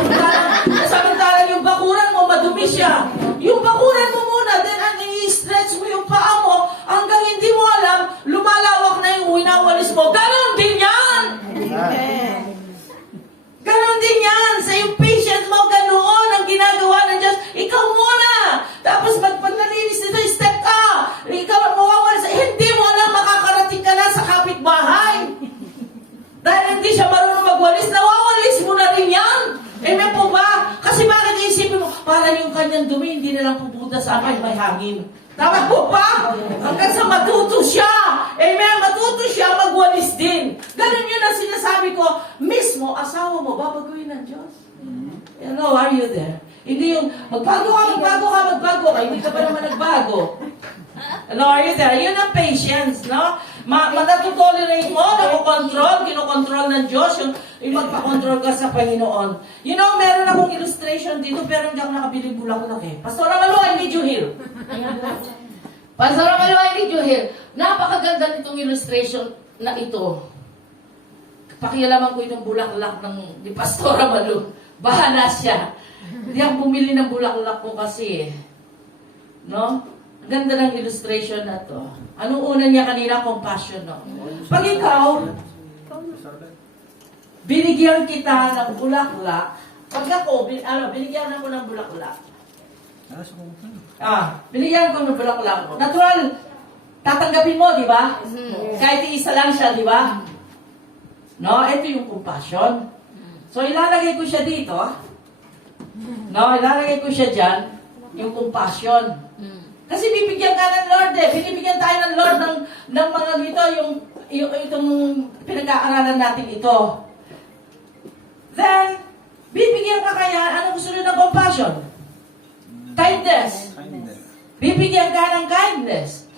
Samantalang yung bakuran mo, madumi siya. Yung bakuran mo muna, then ang i-stretch mo yung paa mo, hanggang hindi mo alam, lumalawak na yung winawalis mo. Ganon din yan! Ganon din yan! Sa yung patience mo, ganoon ang ginagawa ng Diyos. Ikaw muna! Tapos pag nalinis nito, step ka! Ikaw mawawalis. Hindi mo alam, makakarating ka na sa kapitbahay. Dahil hindi siya marunong magwalis, nawawalis mo na rin yan. Amen po ba? Kasi bakit iisipin mo, para yung kanyang dumi, hindi na lang pupunta sa akin, may hangin. Tama po ba? Hanggang sa matuto siya. Amen? Matuto siya, magwalis din. Ganun yun ang sinasabi ko. Mismo, asawa mo, babaguhin ng Diyos. Hello, are you there? Hindi yung, magbago ka. Hindi ka pa naman nagbago. Hello, are you there? Yun ang patience, no? Matatutolerate mo, kinokontrol ng Diyos, yung magpakontrol ka sa Panginoon. You know, meron akong illustration dito, pero hindi ako nakabili bulaklak eh. Pastor Amalo, I need you here. Pastor Amalo, I need you here. Napakaganda nitong illustration na ito. Pakialaman ko itong bulaklak ni Pastor Amalo. Bahala siya. Hindi ako bumili ng bulaklak ko kasi eh. No? Ganda ng illustration na to. Anong una niya kanina? Compassion, no? Pag ikaw, binigyan kita ng bulaklak, pag ako, binigyan ako ng bulaklak. Binigyan ko ng bulaklak. Natural, tatanggapin mo, di ba? Kahit isa lang siya, di ba? No? Ito yung compassion. So, ilalagay ko siya dito. No? Ilalagay ko siya dyan. Yung compassion. Kasi bibigyan ka ng Lord eh. Binibigyan tayo ng Lord ng mga dito, itong pinag-aaralan natin ito. Then, bibigyan ka kaya, ano gusto nyo ng compassion? Kindness. Bibigyan ka ng kindness.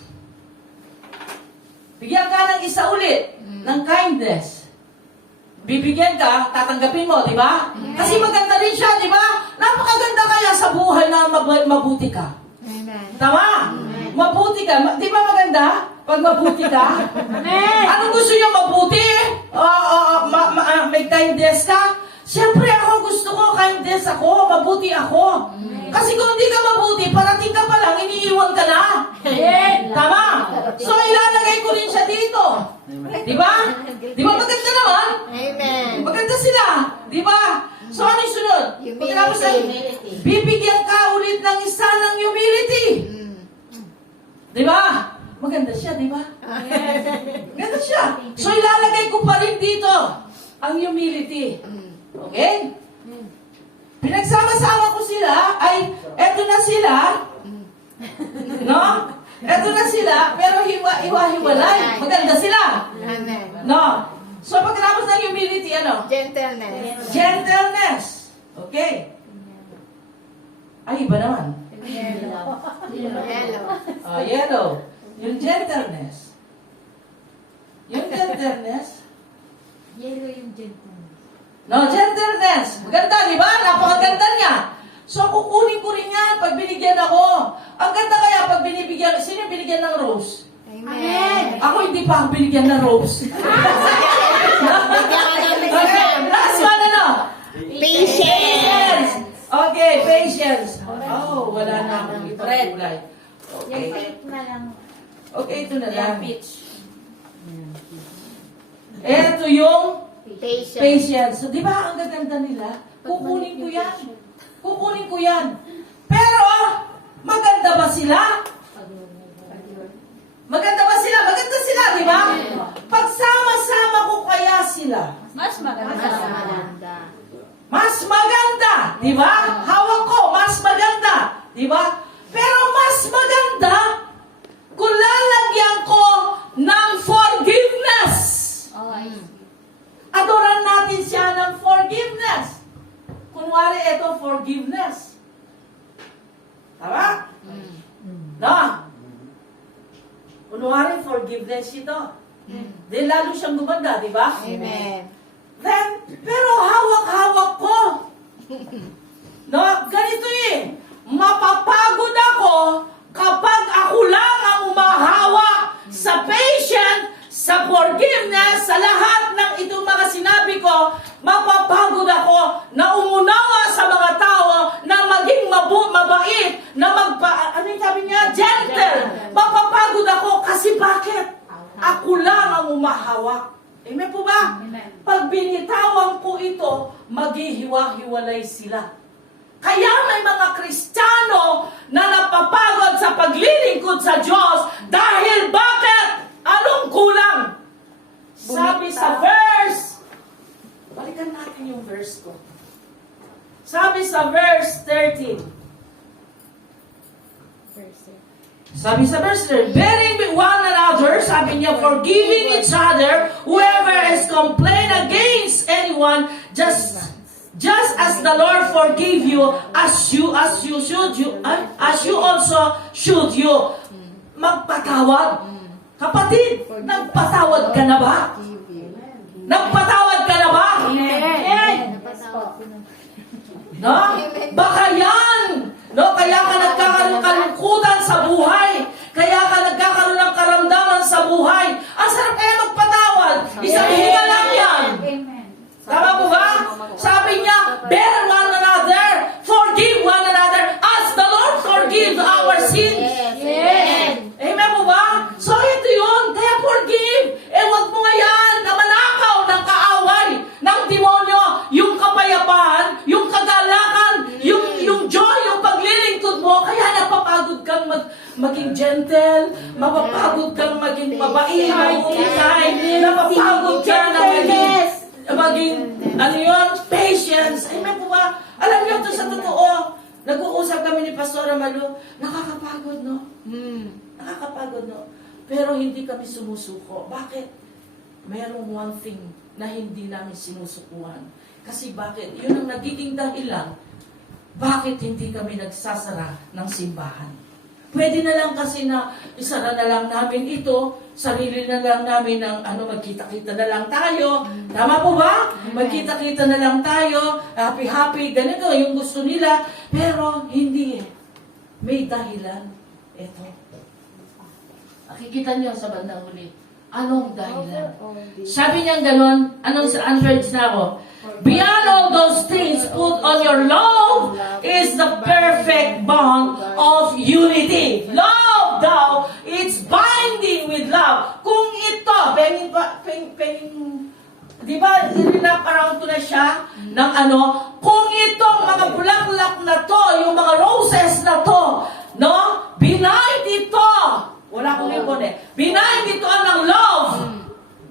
Bigyan ka ng isa ulit, ng kindness. Bibigyan ka, tatanggapin mo, di ba? Kasi maganda rin siya, di ba? Napakaganda kaya sa buhay na mabuti ka. Tama? Mabuti ka. Di ba maganda? Pag mabuti ka? Anong gusto niyo mabuti? May kindness ka? Siyempre ako gusto ko, kindness ako, mabuti ako. Kasi kung hindi ka mabuti, parating ka pa lang, iniiwan ka na. Tama? So ilalagay ko rin siya dito. Di ba? Di ba maganda naman? Amen. Maganda sila. Di ba? So ano yung sunod? Pagkatapos na, bibigyan ka ulit ng isa ng humility. Di ba? Maganda siya, di ba? Maganda siya. So ilalagay ko pa rin dito ang humility. Okay? Pinagsama-sama ko sila, ay eto na sila. No? Eto na sila, pero hiwa-hiwalay. Maganda sila. Amen. No? So pagkatapos ng humility, ano? Gentleness. Gentleness. Okay. Ay, iba naman. Yellow. Yellow. Yung gentleness. Yung gentleness. Yellow yung gentleman. No, gentleness. Maganda, di ba? Napakaganda niya. So, kukunin ko rin yan pag binigyan ako. Ang ganda kaya pag binibigyan, sino yung binigyan ng rose? Amen. Ako hindi pa ako binigyan ng rose. Okay, last one, ano? Patience. Okay, patience. Oh, wala na akong red light. Okay. Okay, ito na lang. Ito yung Patient. Patience. So, di ba ang gaganda nila? Kukunin ko yan. Kukunin ko yan. Pero, maganda ba sila? Maganda ba sila? Maganda sila, di ba? Pagsama-sama ko kaya sila. Mas maganda. Mas maganda, di ba? Hawak ko, mas maganda, di ba? Pero mas maganda kung lalagyan ko ng forgiveness. Adoran natin siya ng forgiveness. Kunwari, ito forgiveness. Tama? No? Kunwari, forgiveness ito. Di lalo siyang gumanda, di ba? Amen. Then, pero hawak-hawak ko. No, ganito eh. Mapapagod ako kapag ako lang ang umahawak sa patient, sa forgiveness, sa lahat ng itong mga sinabi ko. Mapapagod ako na umunawa sa mga tao na maging mabait, na ano yung sabi niya? Gentle. Mapapagod ako kasi bakit? Ako lang ang umahawak. Amen po ba? Pag binitawan ko ito, maghihiwa-hiwalay sila. Kaya may mga Kristiyano na napapagod sa paglilingkod sa Diyos dahil bakit? Anong kulang? Sabi sa verse, balikan natin yung verse ko. Sabi sa verse 13. Sabi sa verse 13, bearing with one another, sabi niya, forgiving each other, whoever has complained against anyone, just as the Lord forgave you, as you also should you. Magpatawad. Kapatid, nagpatawad ka na ba? Nagpatawad ka na ba? No? Baka yan! No? Kaya ka nagkakaroon ng kalungkutan sa buhay. Kaya ka nagkakaroon ng karamdaman sa buhay. Ang sarap kaya magpatawad. Isang hinga lang yan. Tama po ba? Sabi niya, bear one another, forgive one another, as the Lord forgives our sins. Amen po ba? So ito yun, kaya forgive. Wag mo nga yan na manakaw ng kaaway, ng demonyo, yung kapayapaan, yung kagalakan, yung joy, yung paglilingkod mo, kaya napapagod kang maging gentle, mapapagod kang maging mabait, napapagod ka na maging ano yun, patience. Amen po ba? Alam niyo ito sa totoo. Nag-uusap kami ni Pastora Malu, nakakapagod, no? Nakakapagod, no? Pero hindi kami sumusuko. Bakit? Mayroong one thing na hindi namin sinusukuhan. Kasi bakit? Yun ang nagiging dahilan. Bakit hindi kami nagsasara ng simbahan? Pwede na lang kasi na isara na lang namin ito, sarili na lang namin ng magkita-kita na lang tayo. Tama po ba? Magkita-kita na lang tayo, happy-happy, ganito yung gusto nila. Pero hindi eh. May dahilan. Ito. Nakikita niyo sa bandang huli. Anong dahilan? Sabi niya gano'n, anong words na ako? Beyond all those things, put on your love is the perfect bond of unity. Love daw, it's binding with love. Kung ito, di ba, rinap around ko na siya ng kung itong mga bulaklak na to, yung mga roses na to, no, binind ito. Wala akong libon eh. Binahin dito ng love.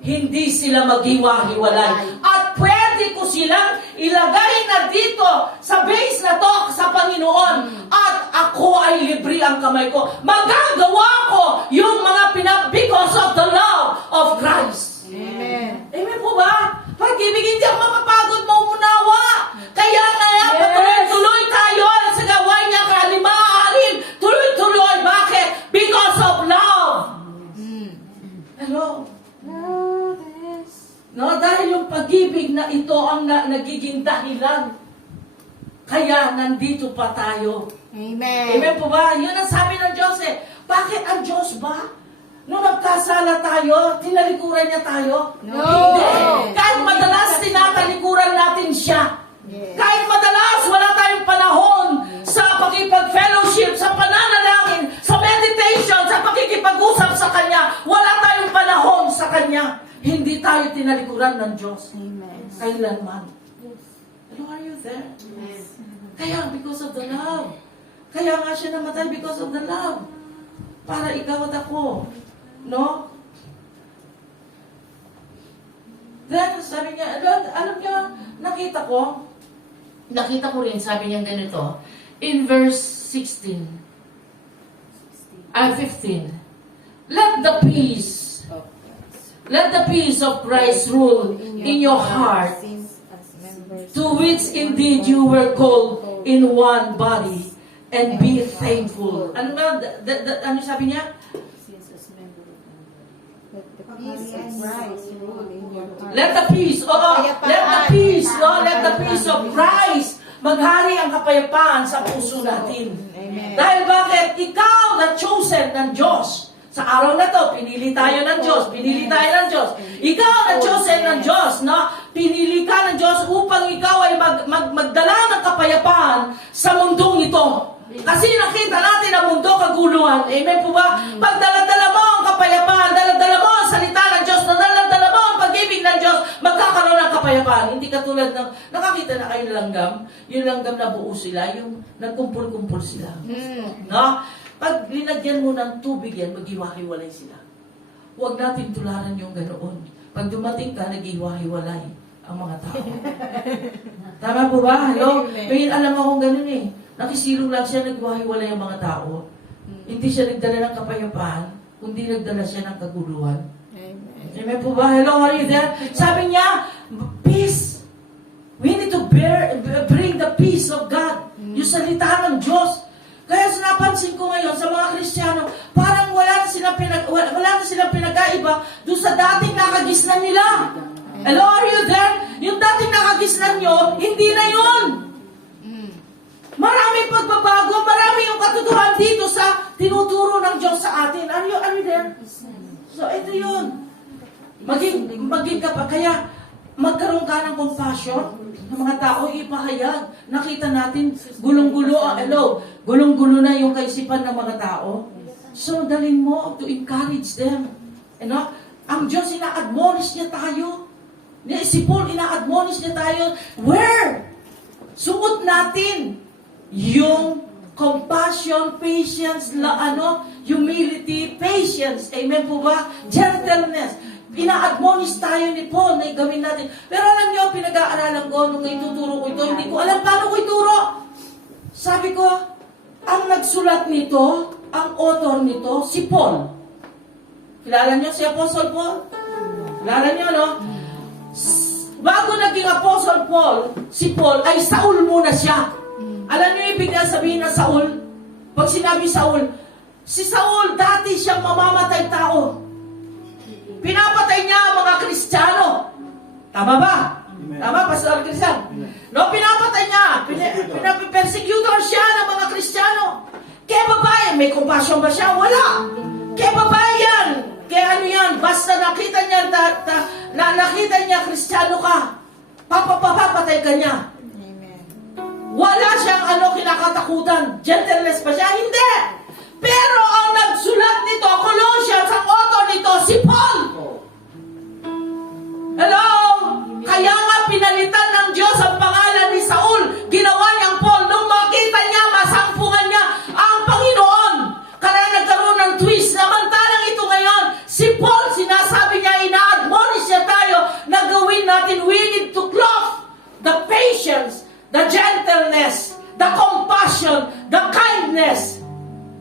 Hindi sila maghiwa-hiwalay. At pwede ko silang ilagay na dito sa base na to sa Panginoon. At ako ay libre ang kamay ko. Magagawa ko yung mga because of the love of Christ. Amen. Amen po ba? Pag-ibig hindi ako mapapagod mo umunawa. Kaya nga, patuloy-tuloy tayo sa gawain niya kalima-alim. Tuloy-tuloy. Bakit? Because of love. Hello? No, dahil yung pag-ibig na ito ang nagiging dahilan. Kaya nandito pa tayo. Amen. Amen po ba? Yun ang sabi ng Diyos eh. Bakit ang Diyos ba? Nung nagkasala tayo, tinalikuran niya tayo? No. Hindi. Kahit madalas tinatalikuran natin siya. Yes. Kahit madalas wala tayong panahon sa pakipag-fellowship, sa pananalangin, sa meditation, sa pakikipag-usap sa Kanya, wala tayong panahon sa Kanya. Hindi tayo tinalikuran ng Diyos. Amen. Kailanman. Hello, are you there? Kaya because of the love. Kaya nga siya namatay because of the love. Para ikaw at ako. No? Then, sabi niya, alam niya, nakita ko rin, sabi niya ganito, in verse 16, 15, let the peace of Christ rule in your heart, to which indeed you were called in one body, and be thankful. Ano ba? Ano sabi niya? Let the peace of Christ maghari ang kapayapaan sa puso natin. Dahil bakit? Ikaw na chosen ng Diyos. Sa araw na to, pinili tayo ng Diyos. Ikaw na chosen ng Diyos, no? Pinili ka ng Diyos upang ikaw ay magdala ng kapayapaan sa mundong ito. Kasi nakita natin ang mundo kaguluhan. Amen po ba? Pag daladala mo ang kapayapaan, daladala mo ang salita ng Diyos, daladala mo ang pag-ibig ng Diyos, magkakaroon ng kapayapaan. Hindi katulad ng, nakakita na kayo ng langgam, yung langgam na buo sila, yung nagkumpul-kumpul sila. No? Pag linagyan mo ng tubig yan, maghiwa-hiwalay sila. Huwag natin tularan yung ganoon. Pag dumating ka, naghiwa-hiwalay ang mga tao. Tama po ba? Hello? May alam akong ganun eh. Nakisilong lang siya, naghiwa-hiwalay ang mga tao. Hindi siya nagdala ng kapayapaan, kundi nagdala siya ng kaguluhan. Amen po ba? Hello, are you there? Sabi niya, peace. We need to bring the peace of God. Yung salita ng Diyos. Kaya napansin ko ngayon sa mga Kristiyano, parang wala na silang pinagkaiba doon sa dating nakagisnan nila. Hello, are you there? Yung dating nakagisnan nyo, hindi na yun. Maraming pagbabago, marami yung katotohanan dito sa tinuturo ng Diyos sa atin. Are you there? So, ito yun. Maging ka pa. Kaya, magkaroon ka ng compassion ng mga tao, ipahayag. Nakita natin, gulong-gulo na yung kaisipan ng mga tao. So, dalhin mo to encourage them. You know? Ang Diyos, ina-admonish niya tayo. Si Paul, ina-admonish niya tayo. Where? Suot natin yung compassion, patience, humility, patience. Amen po ba? Gentleness. Ina-admonish tayo ni Paul na gawin natin. Pero alam niyo, pinag-aaralan ko nung ituturo ko ito, hindi ko alam paano ko ituro. Sabi ko, ang nagsulat nito, ang author nito, si Paul. Kilala niyo si Apostle Paul? Kilala niyo, no? Bago naging Apostle Paul, si Paul, ay Saul muna siya. Alam niyo ibig sabihin ng Saul? Pag sinabi Saul, si Saul dati siyang mamamatay tao. Pinapatay niya ang mga Kristiyano. Tama ba? Amen. Tama, Pastor Cristian? No, pinapatay niya. Persecutor siya ng mga Kristiyano. Kaya babae, may compassion ba siya? Wala. Kaya babae yan. Kaya ano yan? Basta nakita niya, nakita niya Kristiyano ka, papapatay ka niya. Wala siyang kinakatakutan. Gentleness pa siya? Hindi! Pero ang nagsulat nito, Colossians, ang author nito, si Paul. Hello? Kaya nga pinalitan ng Diyos ang pangalan ni Saul. Ginawa niyang Paul. Nung makita niya, masampungan niya ang Panginoon. Kaya nagkaroon ng twist. Samantalang ito ngayon, si Paul, sinasabi niya, ina-admonish niya tayo na gawin natin, we need to clothe the patience, the gentleness, the compassion, the kindness.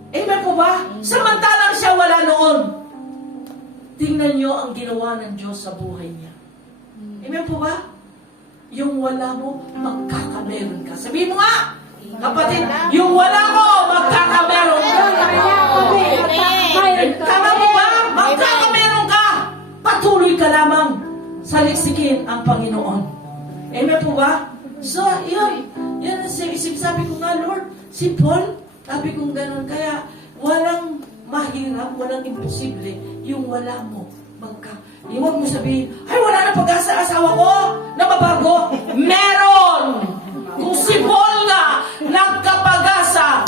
Amen po ba? Samantalang siya wala noon. Tingnan niyo ang ginawa ng Diyos sa buhay niya. Amen po ba? Yung wala mo, magkakameron ka. Sabihin mo nga, kapatid, yung wala mo, magkakameron ka. Tama mo ba? Magkakameron ka. Patuloy ka lamang saliksikin ang Panginoon. Amen po ba? So, yun sabi ko nga, Lord, si Paul, sabi kong ganun, kaya walang mahirap, walang imposible, yung wala mo, huwag mo sabihin, ay wala na pag-asa asawa ko na mabago. Meron! Kung si Paul nga, nagkapag-asa,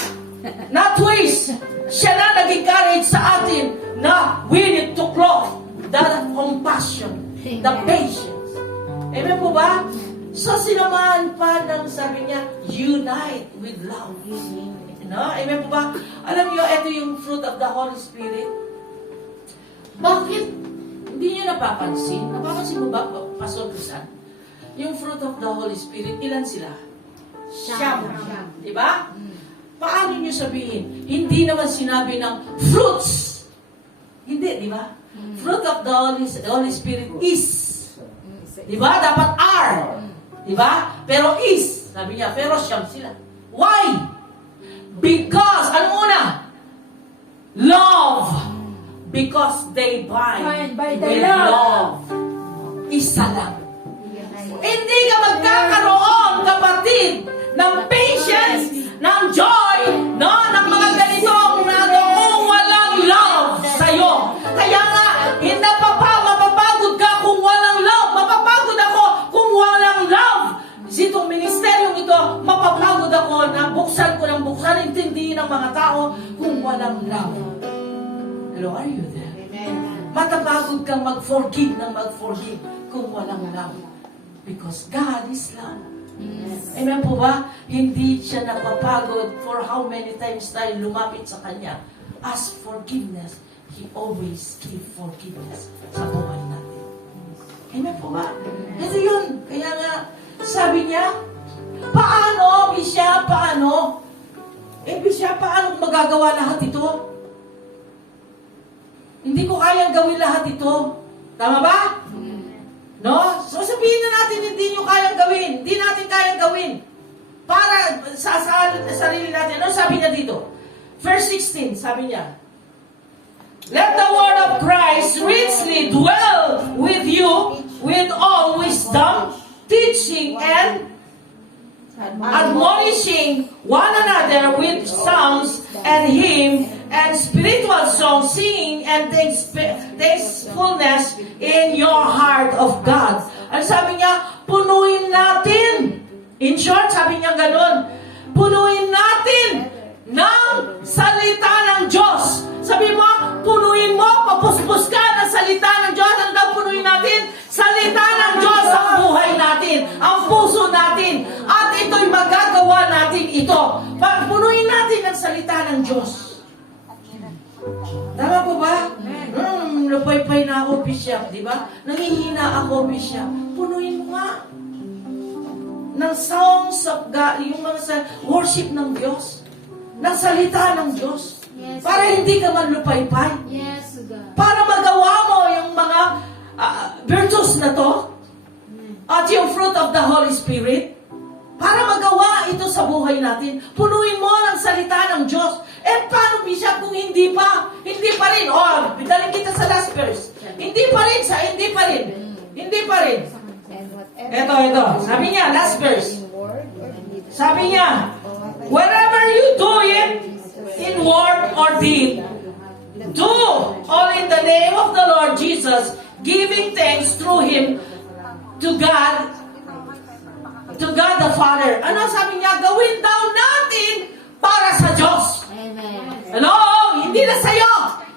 na twist, siya na nag-encourage sa atin na we need to clothe that compassion, The patience. Amen po ba? So, sinamahan pa ng sabi niya, unite with love. No? Amen po ba? Alam niyo, ito yung fruit of the Holy Spirit. Bakit hindi niyo napapansin? Napapansin mo ba, Pastor Crisan? Yung fruit of the Holy Spirit, ilan sila? Siyam. Diba? Paano niyo sabihin? Hindi naman sinabi ng fruits. Hindi, di ba? Fruit of the Holy Spirit is. Di ba? Dapat are. Di ba? Pero is. Sabi niya, pero siyam sila. Why? Because, ano una? Love. Because they bind By the with love. love. Isa lang. Hindi ka magkakaroon, kapatid, ng patience, ng joy, no, ng mga ganitong kung walang love sa'yo. Kaya nga, hindi mapapagod ka kung walang love. Mapapagod ako kung walang love. Itong ministeryong ito, mapapagod ako na buksan ko ng buksan, intindihin ng mga tao kung walang love. Hello, are you there? Matapagod kang mag-forgive ng mag-forgive kung walang love. Because God is love. Amen po ba? Hindi siya napapagod for how many times tayo lumapit sa Kanya. Ask forgiveness. He always give forgiveness sa buhay natin. Amen po ba? Ito yun. Kaya nga, sabi niya, paano, Bisya, paano? Bisya, paano magagawa lahat ito? Hindi ko kayang gawin lahat ito. Tama ba? No? So sabihin na natin, hindi nyo kayang gawin. Hindi natin kayang gawin. Para sa sarili natin. Ano sabi niya dito? Verse 16, sabi niya, let the word of Christ richly dwell with you with all wisdom, teaching and admonishing one another with psalms and hymns and spiritual songs, singing and thankfulness in your heart of God. Ang sabi niya, punuin natin. In short, sabi niya ganun, punuin natin ng salita ng Diyos. Sabi mo, punuin mo, papuspos ka ng salita ng Diyos. Ano daw punuin natin? Salita ng Diyos ang buhay natin, ang puso natin. At ito'y magagawa natin ito. Punuin natin ang salita ng Diyos. Tama po ba? Napaypay na ako, Bishop, di ba? Nangihina ako, Bishop. Punuin mo nga ng songs of God, yung mga worship ng Diyos, ng salita ng Diyos. Yes. Para hindi ka man lupaypay. Yes, God. Para magawa mo yung mga virtues na to at yung fruit of the Holy Spirit. Para magawa ito sa buhay natin. Punuin mo ng salita ng Diyos. Eh, paano, Bishop, kung hindi pa rin. Oh, daling kita sa last verse. Hindi pa rin. Ito. Sabi niya, last verse. Sabi niya, wherever you do it, in word or deed, do all in the name of the Lord Jesus, giving thanks through Him to God the Father. Ano sabi niya? Gawin daw natin para sa Diyos. Hello? Hindi na sa'yo.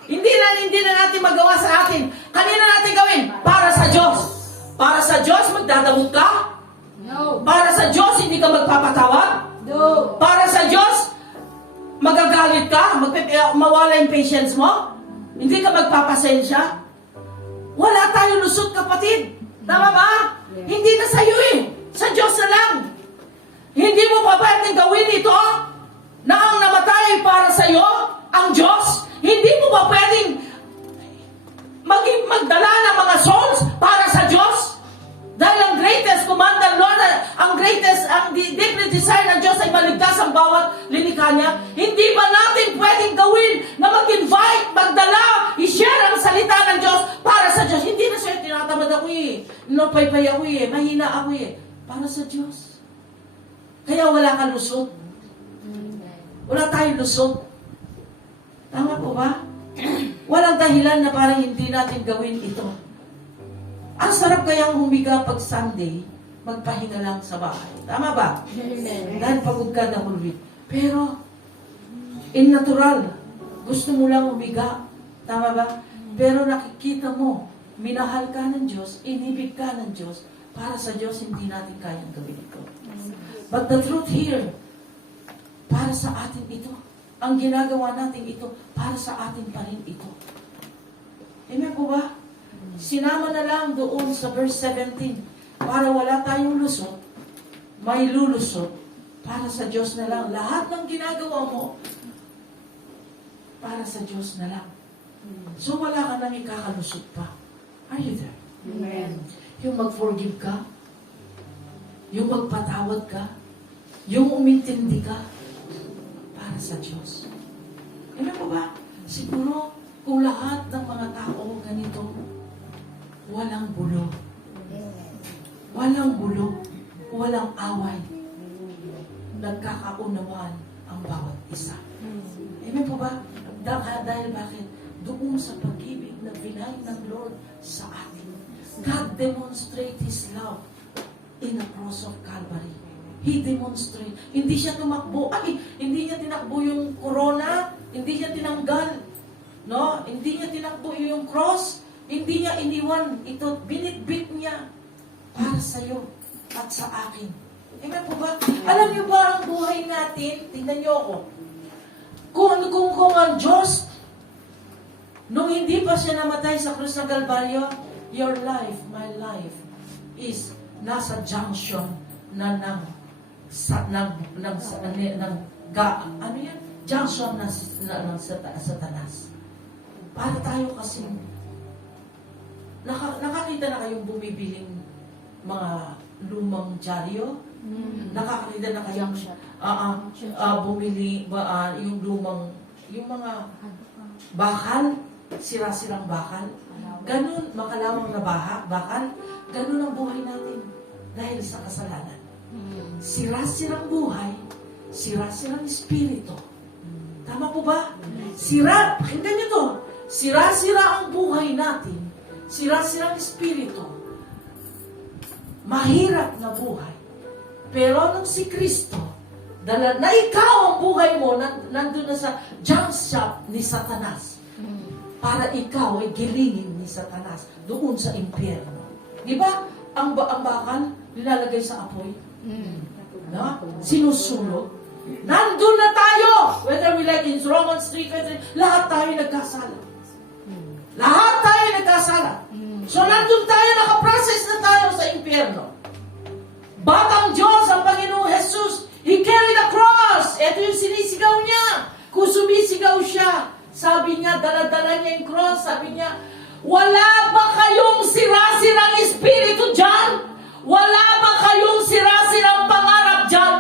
Hindi na natin magawa sa atin. Kanina natin gawin? Para sa Diyos. Para sa Diyos, magdadamot ka? No. Para sa Diyos, hindi ka magpapatawad? No. Para sa Diyos, magagalit ka? Mawala yung patience mo? Hindi ka magpapasensya? Wala tayong lusot, kapatid. Tama ba? Hindi na sa'yo eh. Sa Diyos na lang. Hindi mo pa pwedeng gawin ito na ang namatay para sa'yo, ang Diyos. Hindi mo pa pwedeng magdala ng mga souls para sa Diyos. Dahil ang greatest command ng Lord, ang deeply desire ng Diyos ay maligtas ang bawat linikha niya. Hindi ba natin pwedeng gawin na mag-invite, magdala, i-share ang salita ng Diyos para sa Diyos? Hindi na siya, tinatamad ako eh. Napaypay ako eh. Mahina ako eh. Para sa Diyos. Kaya wala kang lusot. Wala tayong lusot. Tama po ba? Walang dahilan na parang hindi natin gawin ito. Ang sarap kayang humiga pag Sunday, magpahinga lang sa bahay. Tama ba? Dahil pagod ka the whole week. Pero, in natural, gusto mo lang humiga. Tama ba? Pero nakikita mo minahal ka ng Diyos, inibig ka ng Diyos, para sa Diyos hindi natin kayang gawin ito. But the truth here, para sa atin ito. Ang ginagawa natin ito, para sa atin pa rin ito. Amen po ba? Sinama na lang doon sa verse 17, para wala tayong lusot, may lulusot, para sa Diyos na lang. Lahat ng ginagawa mo, para sa Diyos na lang. So wala ka nang ikakalusot pa. Are you there? Amen. Yung mag-forgive ka, yung magpatawad ka, yung umintindi ka, para sa Diyos. Alam mo ba? Siguro, kung lahat ng mga tao ganito, walang bulo. Walang bulo. Walang away. Nagkakaunawaan ang bawat isa. Amen po ba? Dahil bakit? Doon sa pag-ibig na binay ng Lord sa atin. God demonstrate His love in the cross of Calvary. He demonstrate. Hindi siya tumakbo. Hindi niya tinakbo yung corona. Hindi niya tinanggal. No? Hindi niya tinakbo yung cross. Hindi niya iniwan. Ito, binitbit niya para sa iyo at sa akin. Amen po ba? Alam niyo ba ang buhay natin? Tingnan niyo ako. Kung ang Diyos, nung hindi pa siya namatay sa krus ng Kalbaryo, your life, my life, is nasa junction na ano yan? Junction ng Satanas. Para tayo kasi nakakita na kayong bumibiling mga lumang dyaryo? Nakakita na kayong bumili yung lumang, yung mga bakal, sira-sirang bakal. Ganun, makalawang na bakal. Ganun ang buhay natin dahil sa kasalanan. Sira-sirang buhay, sira-sirang espiritu. Tama po ba? Pakinggan niyo to. Sira-sira ang buhay natin, sira-sirang espiritu. Mahirap na buhay. Pero nung si Kristo, dala na ikaw ang buhay mo, nandun na sa junk shop ni Satanas. Para ikaw ay gilingin ni Satanas doon sa impyerno. Di ba? Ang bakal, nilalagay sa apoy. No? Sinusulog. Nandun na tayo! Whether we like in Romans 3, lahat tayo nagkasala. Lahat tayo nagkasala. So nandun tayo, nakaprocess na tayo sa impyerno. Batang Diyos, ang Panginoong Jesus, He carried the cross. Ito yung sinisigaw niya. Kung sumisigaw siya, sabi niya, dala-dala niya yung cross, sabi niya, wala ba kayong sira-sirang espiritu dyan? Wala ba kayong sira-sirang pangarap dyan?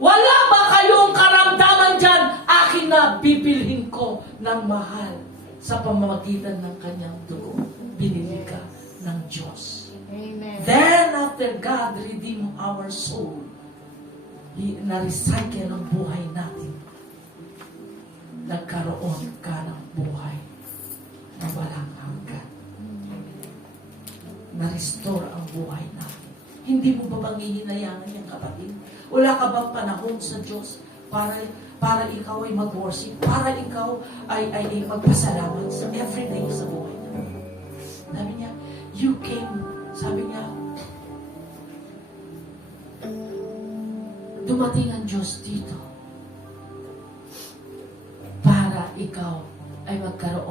Wala ba kayong karamdaman dyan? Akin na bibilhin ko ng mahal sa pamamagitan ng kanyang dugo. Binili ka ng Diyos. Amen. Then, after God redeemed our soul, na-recycle ang buhay natin. Nagkaroon ka ng buhay na walang hanggan. Na-restore ang buhay natin. Hindi mo ba bang hihinayangan yung kapatid? Wala ka bang panahon sa Diyos para ikaw ay mag-worship, para ikaw ay magpasalamat sa everyday sa buhay niya? Sabi niya, you came, sabi niya, dumating ang Diyos dito para ikaw ay magkaroon